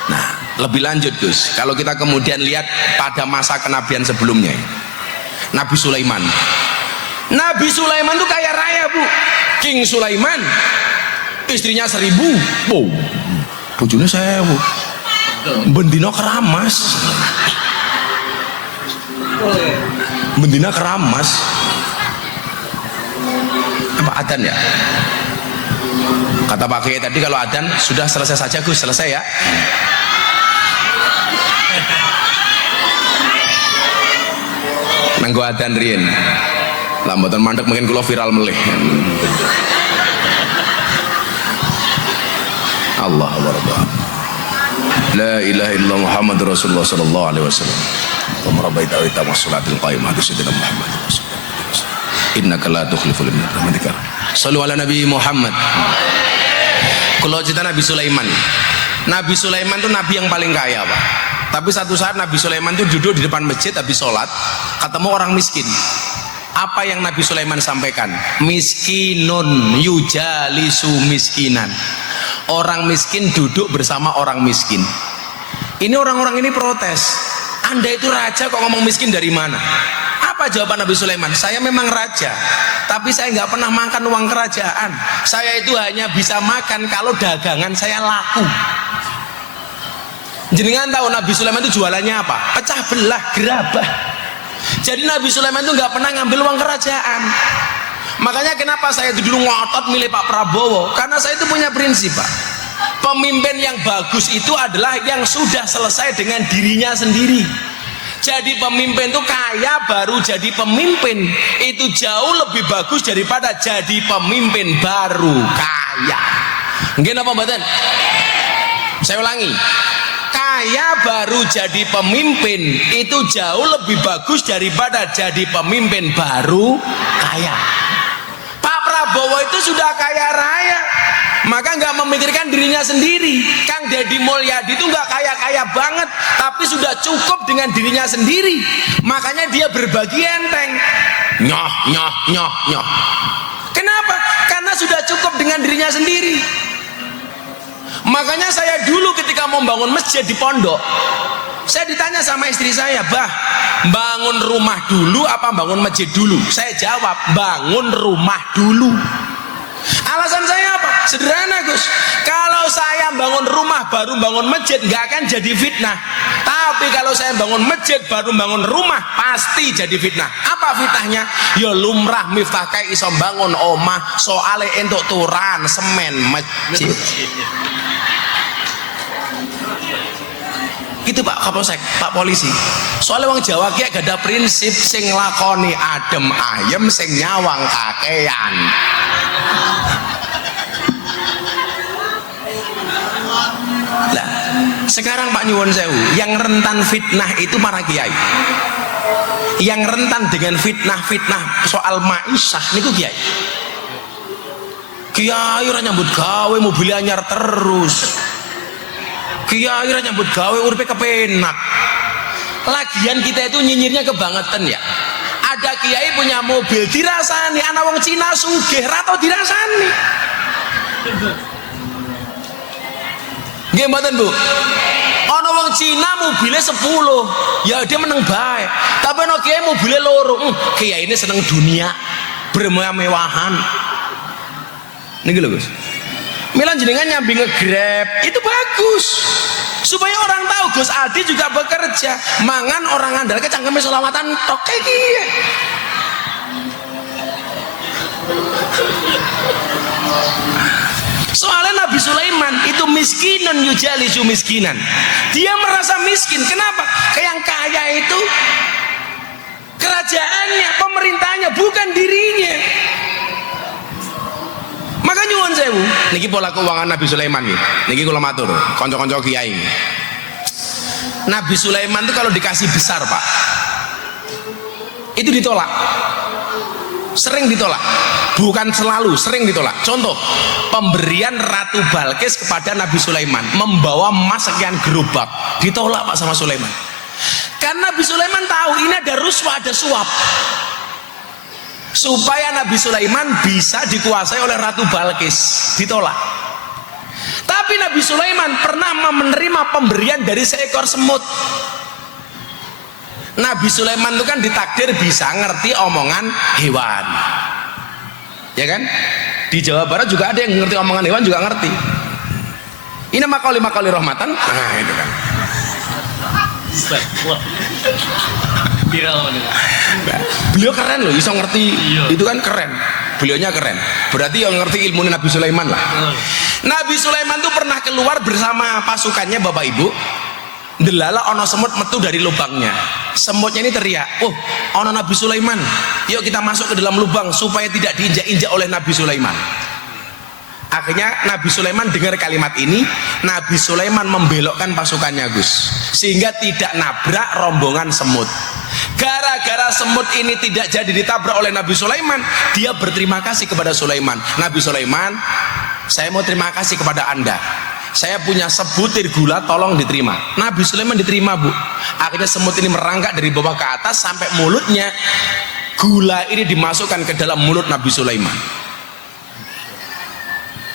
Nah, lebih lanjut Gus, kalau kita kemudian lihat pada masa kenabian sebelumnya, Nabi Sulaiman tuh kaya raya, Bu. King Sulaiman istrinya 1000, wow, bojone 1000, bendino keramas. Bendina keramas. Apa adzan ya? Kata Pak Kiai tadi kalau adzan sudah selesai saja Gus, selesai ya. Nanggo adzan riyen. Lambatan mandek mungkin kula viral melih. Allah Akbar. La ilaha illallah Muhammadur Rasulullah sallallahu alaihi wasallam. Marabaita wa ita wasalatil qaimah sayyidina Muhammad innaka la tukhliful mi'ad. Shallu ala nabi Muhammad. Kalau cerita Nabi Sulaiman tuh nabi yang paling kaya, Pak. Tapi satu saat Nabi Sulaiman tuh duduk di depan masjid habis sholat, ketemu orang miskin. Apa yang Nabi Sulaiman sampaikan? Miskinun yujalisu miskinan. Orang miskin duduk bersama orang miskin. Ini orang-orang ini protes. Anda itu raja kok ngomong miskin dari mana? Apa jawaban Nabi Sulaiman? Saya memang raja, tapi saya nggak pernah makan uang kerajaan. Saya itu hanya bisa makan kalau dagangan saya laku. Jenengan tahu Nabi Sulaiman itu jualannya apa? Pecah belah, gerabah. Jadi Nabi Sulaiman itu nggak pernah ngambil uang kerajaan. Makanya kenapa saya itu dulu ngotot milih Pak Prabowo, karena saya itu punya prinsip, Pak. Pemimpin yang bagus itu adalah yang sudah selesai dengan dirinya sendiri. Jadi pemimpin itu kaya baru jadi pemimpin, itu jauh lebih bagus daripada jadi pemimpin baru kaya. Nggih napa mboten? Saya ulangi, kaya baru jadi pemimpin itu jauh lebih bagus daripada jadi pemimpin baru kaya. Pak Prabowo itu sudah kaya raya, maka nggak memikirkan dirinya sendiri. Kang Deddy Mulyadi itu nggak kaya-kaya banget, tapi sudah cukup dengan dirinya sendiri. Makanya dia berbagi enteng. Nyoh, nyoh, nyoh, nyoh. Kenapa? Karena sudah cukup dengan dirinya sendiri. Makanya saya dulu ketika mau bangun masjid di pondok, saya ditanya sama istri saya, "Bah, bangun rumah dulu apa bangun masjid dulu?" Saya jawab, bangun rumah dulu. Alasan saya apa? Sederhana, Gus. Kalau saya bangun rumah baru bangun masjid nggak akan jadi fitnah. Tapi kalau saya bangun masjid baru bangun rumah pasti jadi fitnah. Apa fitnahnya? Ya lumrah Miftah kayak iso bangun omah soale entuk turan semen masjid. Gitu Pak Kapolsek, Pak Polisi. Soalnya wong Jawa kayak gak ada prinsip sing lakoni adem ayem sing nyawang kakean. Lah, sekarang Pak Nyuwun Sewu, yang rentan fitnah itu para kiai. Yang rentan dengan fitnah-fitnah soal maisah niku kiai. Kiai ora nyambut gawe mobil anyar terus. Kiai ora nyambut gawe uripe kepenak. Lagian kita itu nyinyirnya kebangetan ya. Ada kiai punya mobil dirasani, anak wong Cina sugih ra tau dirasani. Nggih mboten Bu? Ana wong Cina mobilnya 10, ya dia meneng bae. Tapi ana kiai mobilnya loro. Kiai ini seneng dunia, bermewah-mewahan. Niki lho Gus. Mila jenengan nyambi nge-Grab itu bagus supaya orang tahu Gus Aldi juga bekerja mangan orang andal kecangkeme selawatan tok kayak gini. Soalnya Nabi Sulaiman itu miskinan yujalisu miskinan, dia merasa miskin. Kenapa? Kayak yang kaya itu kerajaannya, pemerintahnya, bukan dirinya. Maka nyuwun sewu, niki pola keuangan Nabi Sulaiman nih. Niki kula matur, kanca-kanca kiai. Nabi Sulaiman itu kalau dikasih besar, Pak, itu ditolak. Sering ditolak. Bukan selalu, sering ditolak. Contoh, pemberian Ratu Balkis kepada Nabi Sulaiman membawa emas sekian gerobak, ditolak Pak sama Sulaiman. Karena Nabi Sulaiman tahu ini ada ruswa, ada suap. Supaya Nabi Sulaiman bisa dikuasai oleh Ratu Balkis, ditolak. Tapi Nabi Sulaiman pernah menerima pemberian dari seekor semut. Nabi Sulaiman itu kan ditakdir bisa ngerti omongan hewan, ya kan? Di Jawa Barat juga ada yang ngerti omongan hewan, juga ngerti. Ini makali rahmatan, nah itu kan. Beliau keren loh, bisa ngerti itu kan keren. Beliaunya keren. Berarti yang ngerti ilmu Nabi Sulaiman lah. Nabi Sulaiman tuh pernah keluar bersama pasukannya Bapak Ibu. Delala ono semut metu dari lubangnya. Semutnya ini teriak, "Oh, ono Nabi Sulaiman. Yuk kita masuk ke dalam lubang supaya tidak diinjak-injak oleh Nabi Sulaiman." Akhirnya Nabi Sulaiman dengar kalimat ini, Nabi Sulaiman membelokkan pasukannya Gus, sehingga tidak nabrak rombongan semut. Gara-gara semut ini tidak jadi ditabrak oleh Nabi Sulaiman, dia berterima kasih kepada Sulaiman. Nabi Sulaiman, saya mau terima kasih kepada Anda. Saya punya sebutir gula, tolong diterima. Nabi Sulaiman diterima Bu. Akhirnya semut ini merangkak dari bawah ke atas sampai mulutnya. Gula ini dimasukkan ke dalam mulut Nabi Sulaiman.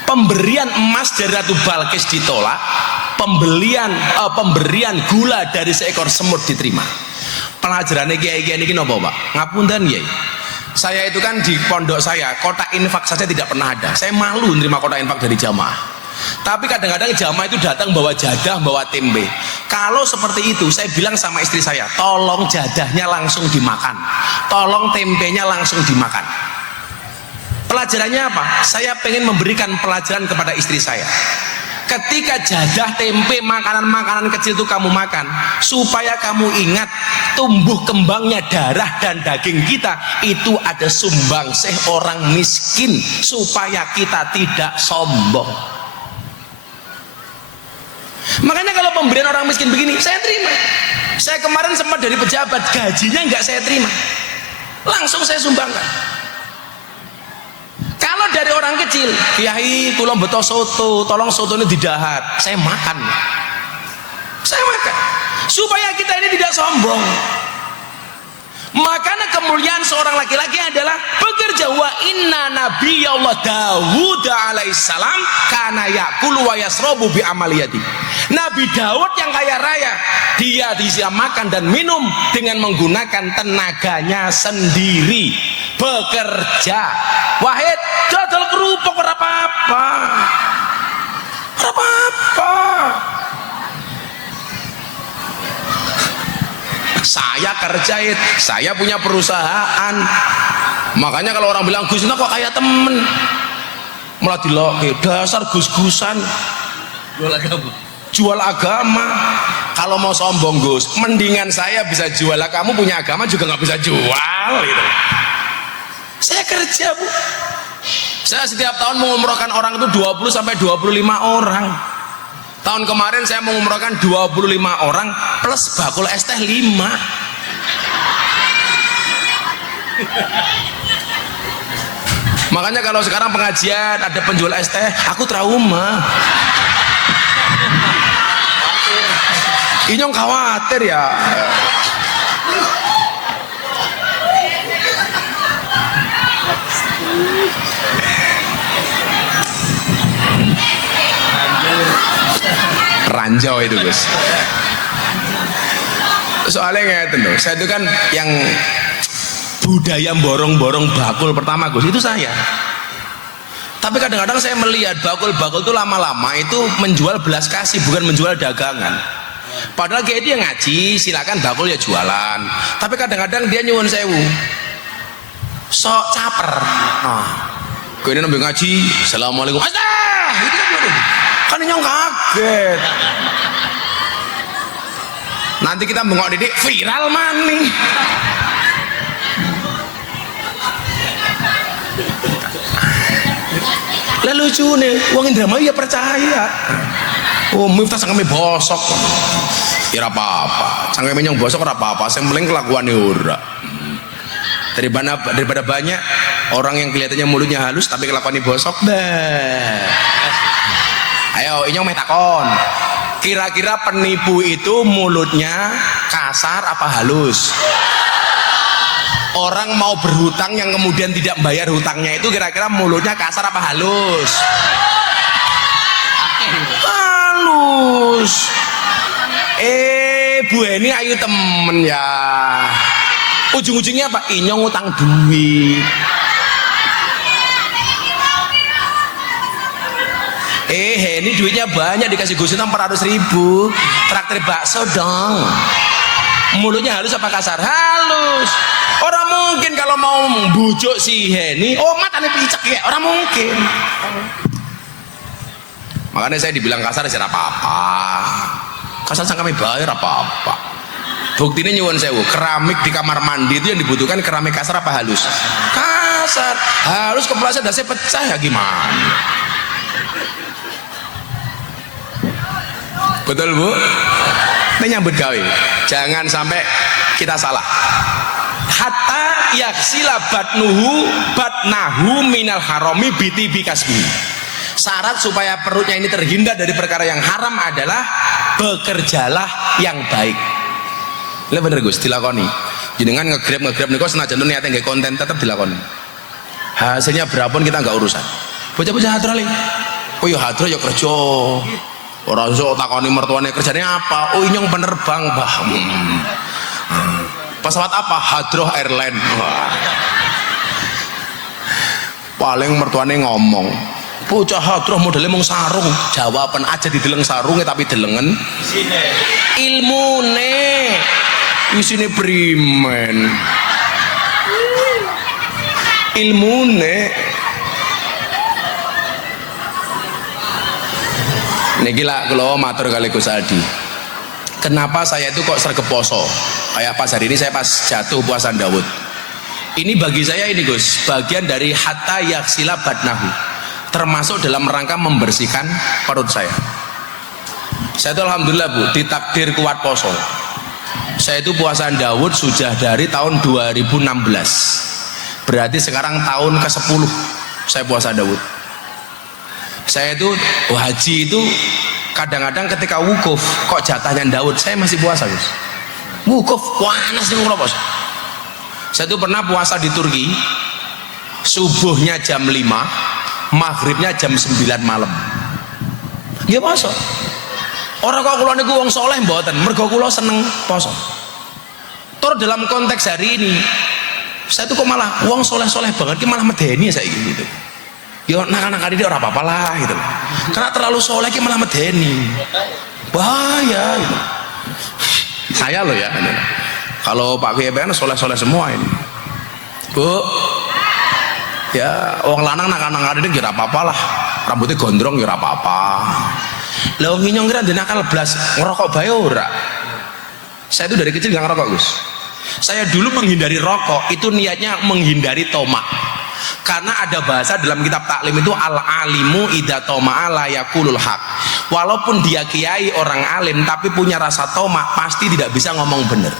Pemberian emas dari Ratu Balkis ditolak, pemberian gula dari seekor semut diterima. Pelajarannya kiai-kiai ini nopo Pak? Ngapunten Kiai. Saya itu kan di pondok saya kotak infak saja tidak pernah ada. Saya malu menerima kotak infak dari jamaah. Tapi kadang-kadang jamaah itu datang bawa jadah, bawa tempe. Kalau seperti itu, saya bilang sama istri saya, tolong jadahnya langsung dimakan, tolong tempenya langsung dimakan. Pelajarannya apa? Saya pengen memberikan pelajaran kepada istri saya. Ketika jadah, tempe, makanan-makanan kecil itu kamu makan, supaya kamu ingat tumbuh kembangnya darah dan daging kita itu ada sumbangsih orang miskin, supaya kita tidak sombong. Makanya kalau pemberian orang miskin begini, saya terima. Saya kemarin sempat dari pejabat, gajinya nggak saya terima, langsung saya sumbangkan. Kalau dari orang kecil, Kiai tolong beto soto, tolong soto ini didahar, saya makan, supaya kita ini tidak sombong. Makanya kemuliaan seorang laki-laki adalah bekerja. Wa inna nabiyallah Dawud alaihissalam kana yakulu wa yasrobu bi amaliyati. Nabi Daud yang kaya raya, dia bisa makan dan minum dengan menggunakan tenaganya sendiri, bekerja. Wahid dodol kerupuk ora apa-apa, ora apa-apa. Saya kerja, saya punya perusahaan. Makanya kalau orang bilang Gus kok kayak temen, malah dilok dasar gus-gusan jual agama. Kalau mau sombong Gus, mendingan saya bisa jual, kamu punya agama juga nggak bisa jual gitu. Saya kerja Bu, saya setiap tahun mengumrohkan orang itu 20 sampai 25 orang. Tahun kemarin saya mengumrohkan 25 orang plus bakul es teh 5. Makanya kalau sekarang pengajian ada penjual es teh, aku trauma. Inyong khawatir ya. Ranjau itu Gus. Soalnya ngeten loh, saya itu kan yang budaya borong-borong bakul pertama Gus itu saya. Tapi kadang-kadang saya melihat bakul-bakul itu lama-lama itu menjual belas kasih, bukan menjual dagangan. Padahal kayak dia ngaji, silakan bakul ya jualan. Tapi kadang-kadang dia nyuwun sewu, sok caper. Gue ini nambah ngaji, assalamualaikum. Itu kan nyong kaget. Nanti kita bengok didik viral maning. Lalu lucu nih, uang Indramayu ya percaya. Oh, Miftah sangkeme bosok. Ya apa-apa, sangkeme nyong bosok ora apa-apa, sing penting kelakuane ora. Daripada banyak orang yang kelihatannya mulutnya halus tapi kelakuannya bosok dah. Ayo inyong meh takon, kira-kira penipu itu mulutnya kasar apa halus? Orang mau berhutang yang kemudian tidak bayar hutangnya itu kira-kira mulutnya kasar apa halus? Halus. Bu ini ayu temen ya. Ujung-ujungnya apa? Inyong utang duit. Ini duitnya banyak, dikasih Gus 400.000, traktir bakso dong. Mulutnya halus apa kasar? Halus. Orang mungkin kalau mau bujuk si Heni, oh matanya picek ya, orang mungkin. Makanya saya dibilang kasar ya apa-apa. Kasar sang kami bayar apa-apa. Buktinya nyuwun sewu, keramik di kamar mandi itu yang dibutuhkan keramik kasar apa halus? Kasar. Halus kepala saya dasnya pecah ya gimana? Betul Bu? Ini nyambut gawe. Jangan sampai kita salah. Hatta yaksila batnahu minal harami biti bikasbi. Syarat supaya perutnya ini terhindar dari perkara yang haram adalah bekerjalah yang baik. Ini bener Gus, dilakoni. Jenengan nge-grab niku senajan niate nggih konten tetap dilakoni. Hasilnya berapun kita nggak urusan. Bocah-bocah hadro le. Oh ya hadro ya kerja. Orang sok takoni mertuane kerjanya apa? Oh inyong penerbang bah. Pesawat apa? Hadroh Airline. Paling mertuane ngomong, bocah hadroh modelnya mung sarung, jawaban aja dideleng sarungnya tapi delengen ilmune isine primen. Ilmune Niki lah kalau matur kali Gus Aldi. Kenapa saya itu kok sregep poso? Kayak pas hari ini saya pas jatuh puasa Daud. Ini bagi saya ini Gus, bagian dari hatta yaksila badnahu. Termasuk dalam rangka membersihkan perut saya. Saya itu alhamdulillah Bu, ditakdir kuat poso. Saya itu puasa Daud sudah dari tahun 2016. Berarti sekarang tahun ke-10 saya puasa Daud. Saya itu haji itu kadang-kadang ketika wukuf kok jatahnya Daud, saya masih puasa Gus. Wukuf panas nih Bos. Saya itu pernah puasa di Turki, subuhnya jam 5, maghribnya jam 9 malam. Ya puasa. Orang kok kula niku wong soleh mboten, mergo kula seneng poso. Tur dalam konteks hari ini, saya tuh kok malah wong soleh-soleh banget ki malah medeni saya gitu. Ya nak-nak ini ora apa-apa lah gitu. Karena terlalu soleh ki malah medeni. Bahaya gitu. Saya loh ya. Kalau Pak Kiai soleh-soleh semua ini. Bu. Ya wong lanang nak-nak ini kira apa-apa lah. Rambutnya gondrong ya ora apa-apa. Lah wong nyong kira nakal blas ngerokok bae ora. Saya itu dari kecil gak ngerokok Gus. Saya dulu menghindari rokok itu niatnya menghindari tomak. Karena ada bahasa dalam kitab taklim itu al-alimu idza toma'a la yaqulul haq. Walaupun dia kiai orang alim tapi punya rasa tomak pasti tidak bisa ngomong benar.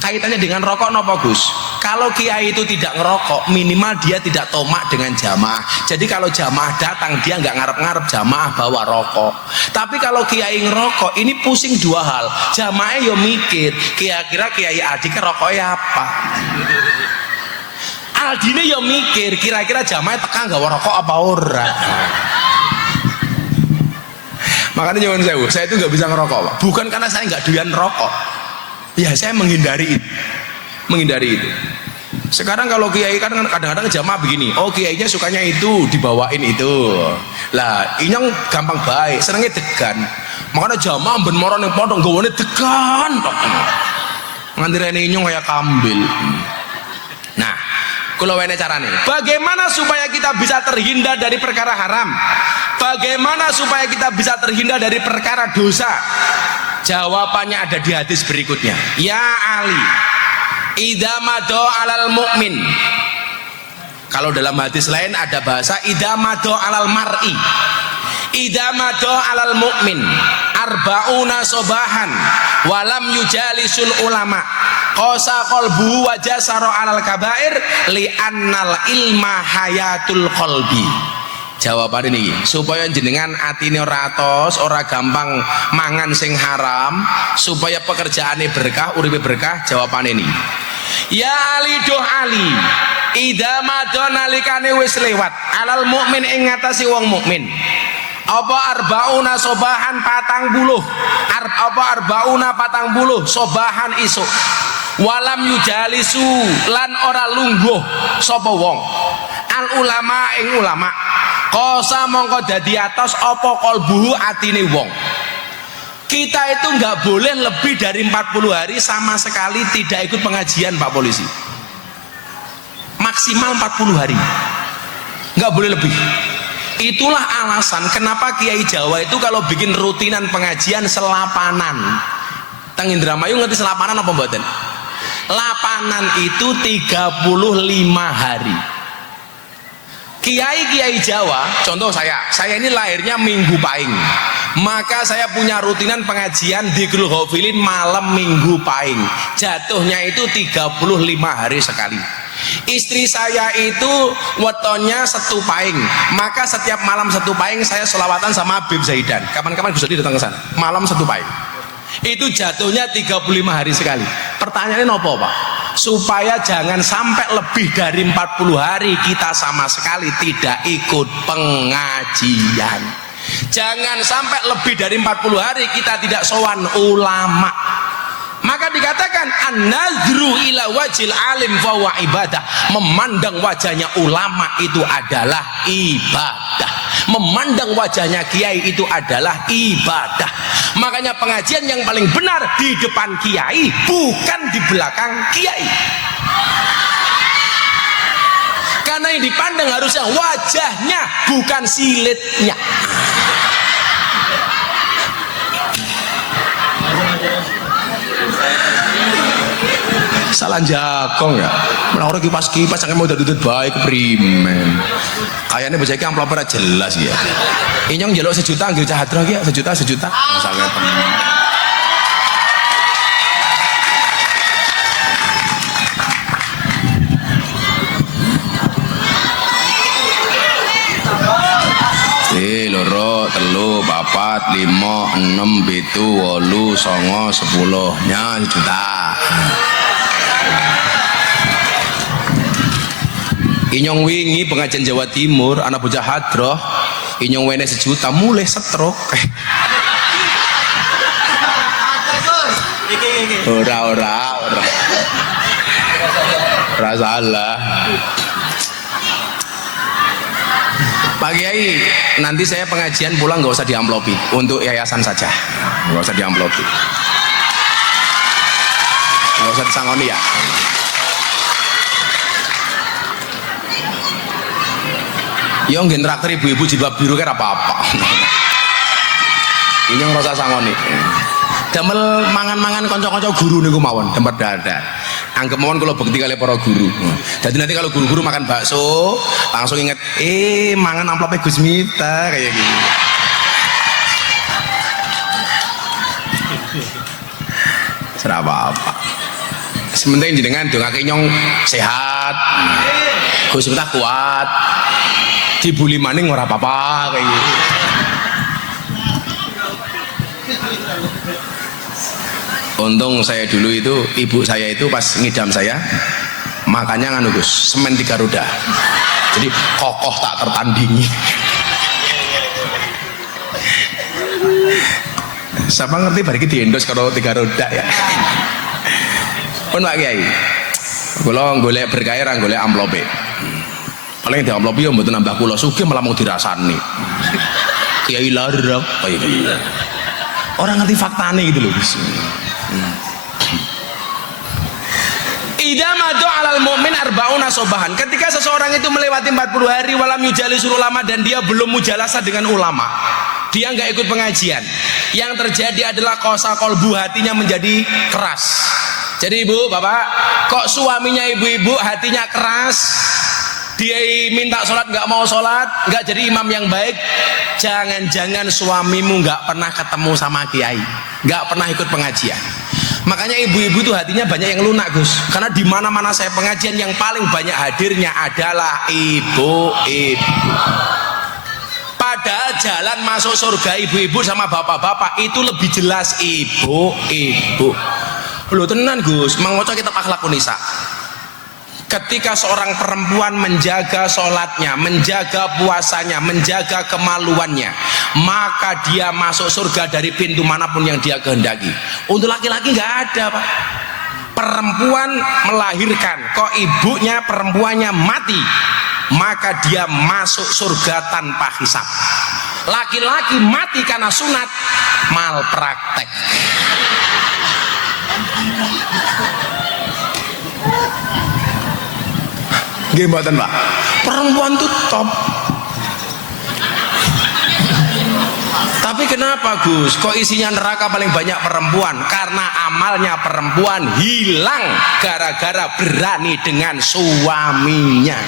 Kaitannya dengan rokok nopo Gus? Kalau kiai itu tidak ngerokok minimal dia tidak tomak dengan jamaah. Jadi kalau jamaah datang dia nggak ngarep-ngarep jamaah bawa rokok. Tapi kalau kiai ngerokok ini pusing dua hal. Jamaah yo mikir kira-kira kiai Aldi rokoknya apa? Aldine yo mikir kira-kira jamaah tekan nggak rokok apa ora? Makanya jangan saya itu nggak bisa ngerokok Pak. Bukan karena saya nggak doyan rokok. Ya saya menghindari itu. Sekarang kalau kiai kan kadang-kadang jamaah begini, oh kiainya sukanya itu dibawain itu. Lah inyong gampang baik, senengnya degan. Makanya jamaah ben moron yang potong gawane degan tok. Nganti rene inyong kayak kambil. Nah, kula wene carane. Bagaimana supaya kita bisa terhindar dari perkara haram? Bagaimana supaya kita bisa terhindar dari perkara dosa? Jawabannya ada di hadis berikutnya. Ya Ali, idza mado alal mu'min. Kalau dalam hadis lain ada bahasa idza mado alal mar'i. Idza mado alal mu'min arbauna sobahan walam yujalisul ulama. Qasa qalbu wa jasara alal kabair li annal ilma hayatul qalbi. Jawaban ini supaya jenengan atine ora atos, ora gampang mangan sing haram, supaya pekerjaane berkah, uripe berkah. Jawaban ini. Ya Ali doh Ali, idza madona nalikane wis lewat alal mukmin ing ngatasi wong mukmin. Apa arbauna sobahan 40. Apa arbauna 40 sobahan isuk. Walam yujalisu lan ora lungguh sapa wong. Al ulama ing ulama. Kosa mongko dadi atos apa kolbuhu atine wong. Kita itu nggak boleh lebih dari 40 hari sama sekali tidak ikut pengajian Pak Polisi. Maksimal 40 hari. Nggak boleh lebih. Itulah alasan kenapa Kiai Jawa itu kalau bikin rutinan pengajian selapanan. Teng Indramayu ngerti selapanan apa mboten? Lapanan itu 35 hari. Kiai-kiai Jawa, contoh saya ini lahirnya Minggu Pahing, maka saya punya rutinan pengajian di Dzikrul Ghafilin malam Minggu Pahing. Jatuhnya itu 35 hari sekali. Istri saya itu wetonnya Setu Pahing, maka setiap malam Setu Pahing saya selawatan sama Habib Zaidan. Kapan-kapan bisa datang ke sana. Malam Setu Pahing. Itu jatuhnya 35 hari sekali. Pertanyaannya apa Pak? Supaya jangan sampai lebih dari 40 hari kita sama sekali tidak ikut pengajian. Jangan sampai lebih dari 40 hari kita tidak sowan ulama. Maka dikatakan an-nazru ila wajil alim fawa ibadah. Memandang wajahnya ulama itu adalah ibadah. Memandang wajahnya kiai itu adalah ibadah. Makanya pengajian yang paling benar di depan kiai, bukan di belakang kiai. Karena yang dipandang harusnya wajahnya, bukan silitnya. salah jagong ya. Malah orang kipas sampe mau dudut baik primen. Kayaknya bocah iki amplop ora jelas ya. Inyong njaluk 1 juta nggih Cah Hadroh ki 1 juta. Sange temen. Loro, telu, papat, 5, 6, 7, 8, 9, 10 nya 1 juta. Inyong wingi pengajian Jawa Timur anak bocah Hadroh inyong wene 1 juta mulai stroke. Ora salah. Pak Kiai, nanti saya pengajian pulang nggak usah diamplopi, untuk yayasan saja, nggak usah diamplopi, nggak usah disangoni ya. Yang nggih traktir ibu-ibu jilbab biru kira apa-apa. Ini yang rasa sangoni. Damel mangan-mangan konco-konco guru niku mawon, tempat dada. Anggap mawon kalau bukti kali para guru. Jadi nanti kalau guru-guru makan bakso, langsung inget, mangan amplopnya Gus Miftah kayak gitu. Serah apa-apa. Sementing jenengan dongake nyong sehat, Gus Miftah kuat, dibuli maning ora apa-apa kayak gitu. Untung saya dulu itu, ibu saya itu pas ngidam saya makannya nganu Gus, semen 3 roda, jadi kokoh tak tertandingi. Siapa ngerti bariki diendos kalau 3 roda ya. Pun Pak Kiai, kula golek berkah ra golek amplope. Paling di amplope yo mboten nambah kula sugih malah mau dirasani. Kiai larang kaya gitu. Orang ngerti faktane gitu loh Gus. Idamadu alal mu'min arba'una sobahan. Ketika seseorang itu melewati 40 hari walam yujalisul ulama dan dia belum mujalasah dengan ulama, dia nggak ikut pengajian, yang terjadi adalah qasa qalbu, hatinya menjadi keras. Jadi ibu bapak, kok suaminya ibu-ibu hatinya keras, dia minta sholat nggak mau sholat, nggak jadi imam yang baik, jangan-jangan suamimu nggak pernah ketemu sama kiai, nggak pernah ikut pengajian. Makanya ibu-ibu tuh hatinya banyak yang lunak Gus, karena di mana-mana saya pengajian yang paling banyak hadirnya adalah ibu-ibu. Padahal jalan masuk surga ibu-ibu sama bapak-bapak itu lebih jelas ibu-ibu. Loh tenan Gus, mangoco kitab akhlakun nisa. Ketika seorang perempuan menjaga sholatnya, menjaga puasanya, menjaga kemaluannya, maka dia masuk surga dari pintu manapun yang dia kehendaki. Untuk laki-laki nggak ada Pak. Perempuan melahirkan, kok ibunya perempuannya mati, maka dia masuk surga tanpa hisab. Laki-laki mati karena sunat, malpraktek. Gimana Pak? Perempuan tuh top. Tapi kenapa Gus? Kok isinya neraka paling banyak perempuan? Karena amalnya perempuan hilang gara-gara berani dengan suaminya.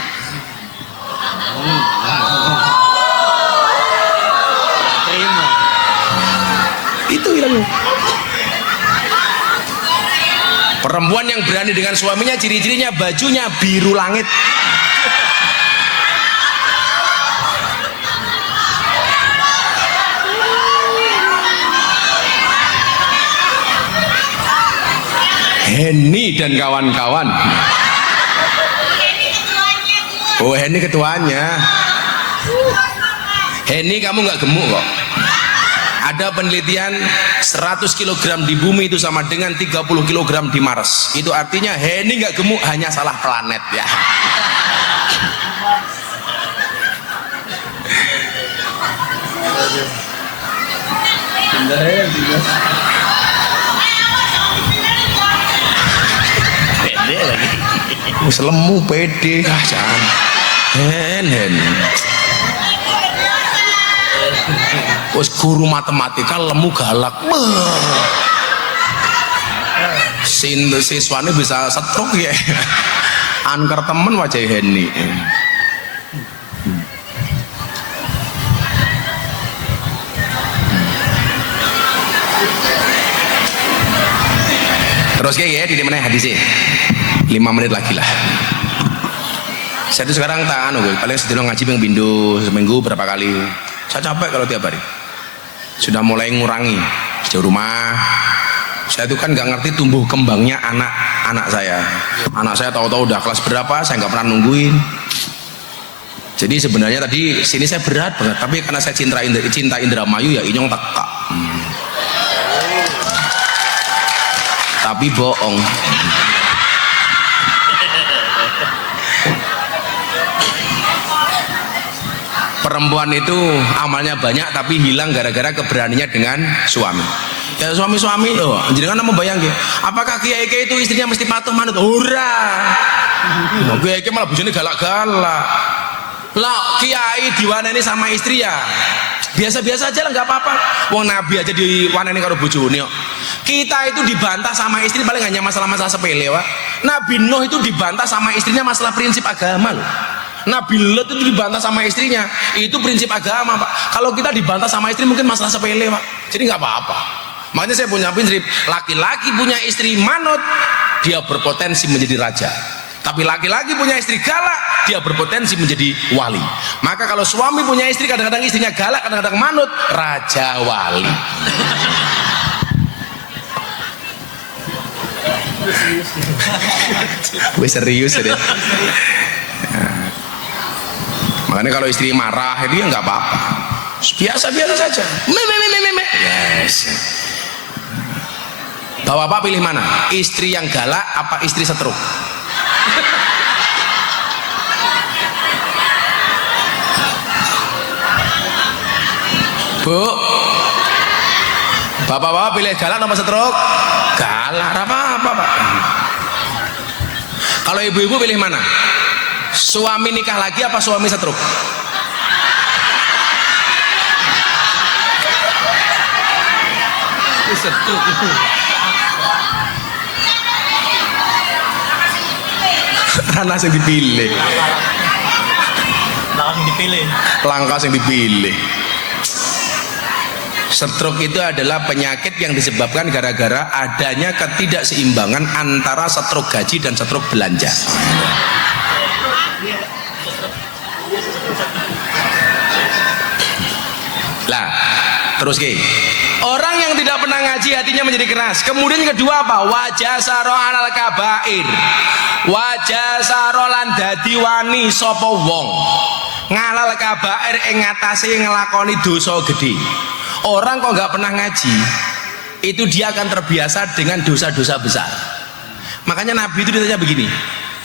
Itu hilang. Perempuan yang berani dengan suaminya ciri-cirinya bajunya biru langit. Henny dan kawan-kawan. Oh Henny ketuanya. Henny kamu nggak gemuk kok. Ada penelitian 100 kg di bumi itu sama dengan 30 kg di Mars. Itu artinya Henny nggak gemuk, hanya salah planet ya. Pede lagi. Selemu pede jangan. Hen. Wes guru matematika lemu galak. siswanya bisa setruk ya. Angker temen wajah Heni. Terus kayak ya di mana hadisnya 5 menit lagi lah. Saya tuh sekarang tak paling sedih ngaji seminggu berapa kali. Saya capek kalau tiap hari. Sudah mulai ngurangi di rumah. Saya itu kan nggak ngerti tumbuh kembangnya anak saya. Anak saya tahu-tahu udah kelas berapa, saya nggak pernah nungguin. Jadi sebenarnya tadi sini saya berat banget, tapi karena saya cinta Indramayu ya inyong teka. Tapi bohong. Perempuan itu amalnya banyak tapi hilang gara-gara keberaniannya dengan suami. Ya suami-suami, jadi kan membayang gitu. Apakah kiai itu istrinya mesti patuh manut? Ora. Kiai malah bojone galak-galak. Lah kiai diwaneni sama istri ya biasa-biasa aja lah, nggak apa-apa. Wong Nabi aja diwaneni karo bojone kok. Kita itu dibantah sama istri paling hanya masalah-masalah sepele, Pak. Nabi Nuh itu dibantah sama istrinya masalah prinsip agama loh. Nabi Lot itu dibantah sama istrinya, itu prinsip agama, Pak. Kalau kita dibantah sama istri mungkin masalah sepele, Pak. Jadi nggak apa-apa. Makanya saya punya prinsip, laki-laki punya istri manut, dia berpotensi menjadi raja. Tapi laki-laki punya istri galak, dia berpotensi menjadi wali. Maka kalau suami punya istri, kadang-kadang istrinya galak, kadang-kadang manut, raja wali. Gue serius deh. Makanya kalau istri marah itu ya nggak apa-apa, biasa-biasa saja. Yes. Bapak pilih mana? Istri yang galak apa istri setruk? Bu, bapak-bapak pilih galak apa setruk? Galak, apa-apa, Pak. Kalau ibu-ibu pilih mana? Suami nikah lagi apa suami setruk? Setruk itu. Rana yang dipilih. Langkah yang dipilih. Stroke itu adalah penyakit yang disebabkan gara-gara adanya ketidakseimbangan antara stroke gaji dan stroke belanja. Lah, terus ke orang yang tidak pernah ngaji hatinya menjadi keras. Kemudian kedua apa? Wajah saro alal kabair. Wajah saro lan dadi wani sapa wong ngalal kabair ing ngatasi ngelakoni dosa gede. Orang kok nggak pernah ngaji, itu dia akan terbiasa dengan dosa-dosa besar. Makanya Nabi itu ditanya begini,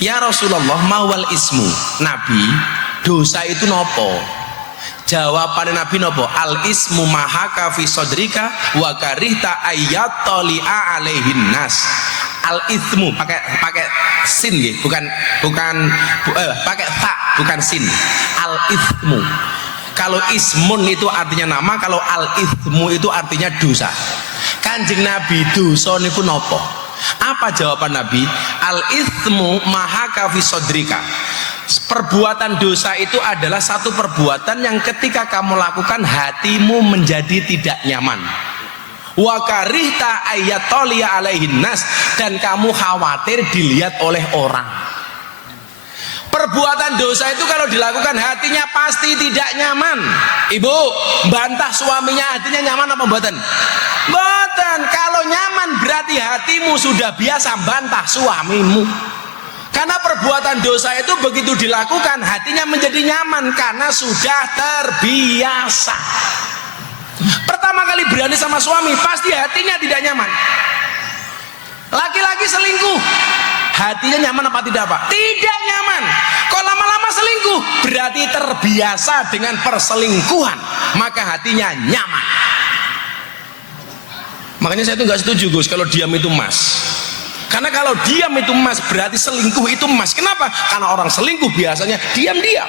ya Rasulullah mawal ismu, Nabi dosa itu nopo? Jawabannya Nabi nopo? Al ismu mahaka fi sodrika wa karihta ayyatoli'a alaihin nas. Al ismu pakai sin gitu, bukan pakai ta, bukan sin. Al ismu. Kalau ismun itu artinya nama, kalau al-ithmu itu artinya dosa. Kanjeng Nabi dosa niku nopo? Apa jawaban Nabi? Al-ithmu mahaka fi sodrika. Perbuatan dosa itu adalah satu perbuatan yang ketika kamu lakukan hatimu menjadi tidak nyaman. Wa karihta ayyatoliya alaihin nas, dan kamu khawatir dilihat oleh orang. Perbuatan dosa itu kalau dilakukan hatinya pasti tidak nyaman. Ibu, bantah suaminya hatinya nyaman apa mboten? Mboten. Kalau nyaman berarti hatimu sudah biasa bantah suamimu. Karena perbuatan dosa itu begitu dilakukan hatinya menjadi nyaman karena sudah terbiasa. Pertama kali berani sama suami pasti hatinya tidak nyaman. Laki-laki selingkuh, hatinya nyaman apa tidak, Pak? Tidak nyaman. Kalau lama-lama selingkuh berarti terbiasa dengan perselingkuhan, maka hatinya nyaman. Makanya saya itu nggak setuju Gus kalau diam itu emas. Karena kalau diam itu emas berarti selingkuh itu emas. Kenapa? Karena orang selingkuh biasanya diam-diam.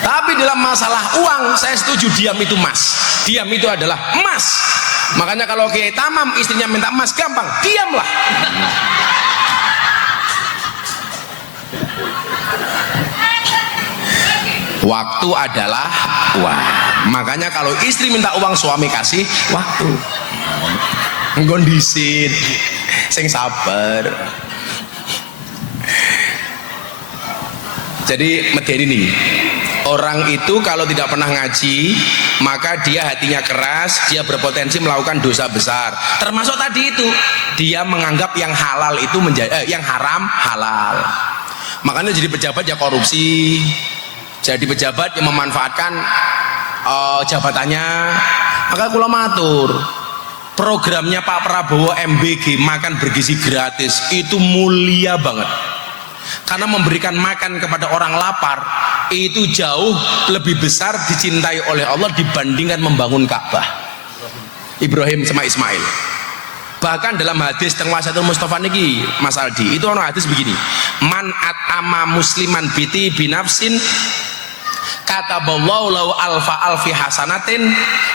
Tapi dalam masalah uang saya setuju, diam itu emas. Diam itu adalah emas. Makanya kalau Kiai Tamam istrinya minta emas gampang, diamlah. Waktu adalah uang. Makanya kalau istri minta uang, suami kasih waktu. Ngondisin, sing sabar. Jadi medeni nih, orang itu kalau tidak pernah ngaji maka dia hatinya keras, dia berpotensi melakukan dosa besar. Termasuk tadi itu, dia menganggap yang halal itu menjadi yang haram halal. Makanya jadi pejabat ya korupsi, jadi pejabat yang memanfaatkan jabatannya. Maka kula matur, programnya Pak Prabowo MBG makan bergizi gratis itu mulia banget. Karena memberikan makan kepada orang lapar itu jauh lebih besar dicintai oleh Allah dibandingkan membangun Ka'bah. Ibrahim sama Ismail. Bahkan dalam hadis Tengwasatul Mustafa niki Mas Aldi, itu ada hadis begini, man at'ama musliman biti binafsin kataballahu lahu alfa alfi hasanatin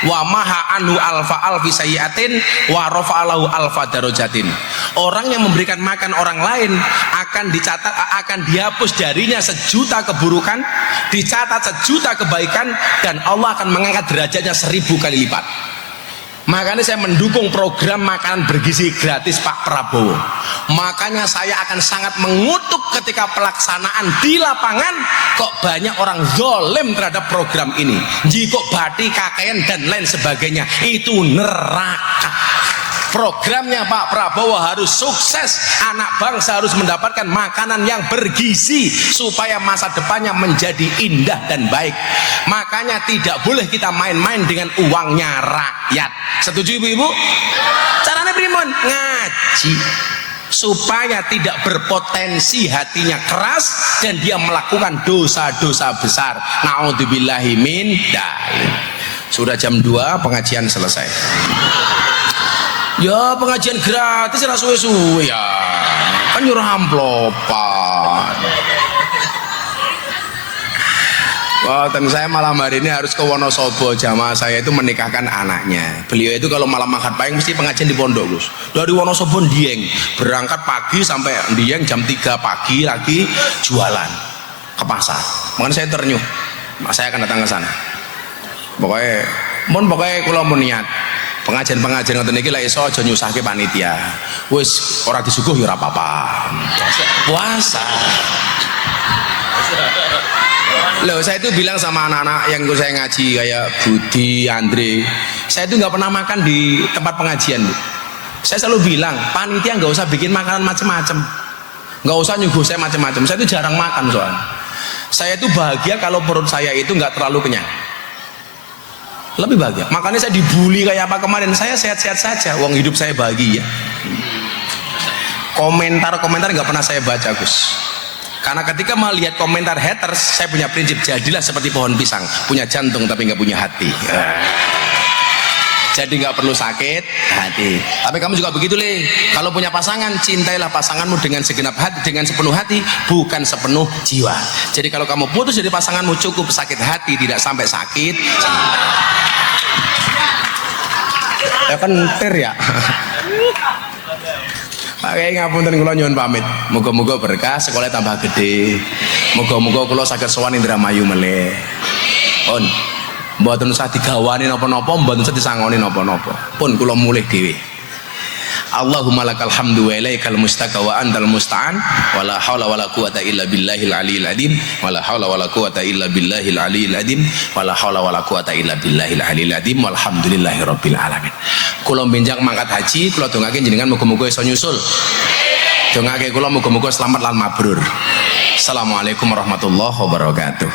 wa maha anhu alfa alfi sayyiatin wa rafa'alahu alfa darajatin. Orang yang memberikan makan orang lain akan dicatat, akan dihapus darinya 1.000.000 keburukan, dicatat 1.000.000 kebaikan, dan Allah akan mengangkat derajatnya 1.000 kali lipat. Makanya saya mendukung program makanan bergizi gratis Pak Prabowo. Makanya saya akan sangat mengutuk ketika pelaksanaan di lapangan kok banyak orang zalim terhadap program ini. Jika bati kakek dan lain sebagainya, itu neraka. Programnya Pak Prabowo harus sukses, anak bangsa harus mendapatkan makanan yang bergizi supaya masa depannya menjadi indah dan baik. Makanya tidak boleh kita main-main dengan uangnya rakyat. Setuju ibu-ibu? Caranya primun? Ngaji supaya tidak berpotensi hatinya keras dan dia melakukan dosa-dosa besar. Na'udzubillahi min dzalik. Sudah jam 2, pengajian selesai. Ya pengajian gratis lah suwe-suwe ya, kan nyuruh amplopan. Wah, dan saya malam hari ini harus ke Wonosobo, jamaah saya itu menikahkan anaknya. Beliau itu kalau malam akad pahing mesti pengajian di pondok, Gus. Dari Wonosobo Dieng, berangkat pagi sampai Dieng jam 3 pagi lagi jualan ke pasar. Makanya saya ternyuh, saya akan datang ke sana. Pokoknya kalau mau niat pengajian ngoten niki lek iso aja nyusahke panitia. Wis ora disuguh ya ora apa-apa. Puasa. Loh, saya itu bilang sama anak-anak yang ikut saya ngaji kayak Budi, Andre, saya itu nggak pernah makan di tempat pengajian, Bu. Saya selalu bilang, panitia nggak usah bikin makanan macam-macam, nggak usah nyuguh saya macam-macam. Saya itu jarang makan soalnya. Saya itu bahagia kalau perut saya itu nggak terlalu kenyang. Lebih bahagia. Makanya saya dibully kayak apa kemarin. Saya sehat-sehat saja. Wong hidup saya bahagia. Komentar-komentar nggak pernah saya baca, Gus. Karena ketika melihat komentar haters, saya punya prinsip, jadilah seperti pohon pisang, punya jantung tapi nggak punya hati. Jadi nggak perlu sakit hati. Tapi kamu juga begitu, Le. Kalau punya pasangan, cintailah pasanganmu dengan segenap hati, dengan sepenuh hati, bukan sepenuh jiwa. Jadi kalau kamu putus dari pasanganmu, cukup sakit hati, tidak sampai sakit. Ya kan ter ya. Pakai ngapunten kula nyuwun pamit. Muga-muga berkah, sekolah tambah gede. Muga-muga kula saged sowan Indramayu meleh. Pun mboten usah digawani napa-napa, mboten usah disangoni napa-napa. Pun kula mulih dhewe. Allahumma lakal hamdu wa ilaikal mustaka wa antal musta'an wa la haula wa la quwata illa billahil aliyil azim wa la haula wa la quwata illa billahil aliyil azim wa la haula wa la quwata illa billahil aliyil azim walhamdulillahi rabbil alamin. Kula benjang mangkat haji, kula dongake jenengan muga-muga iso nyusul. Dongake kula muga-muga selamat lan mabrur. Assalamualaikum warahmatullahi wabarakatuh.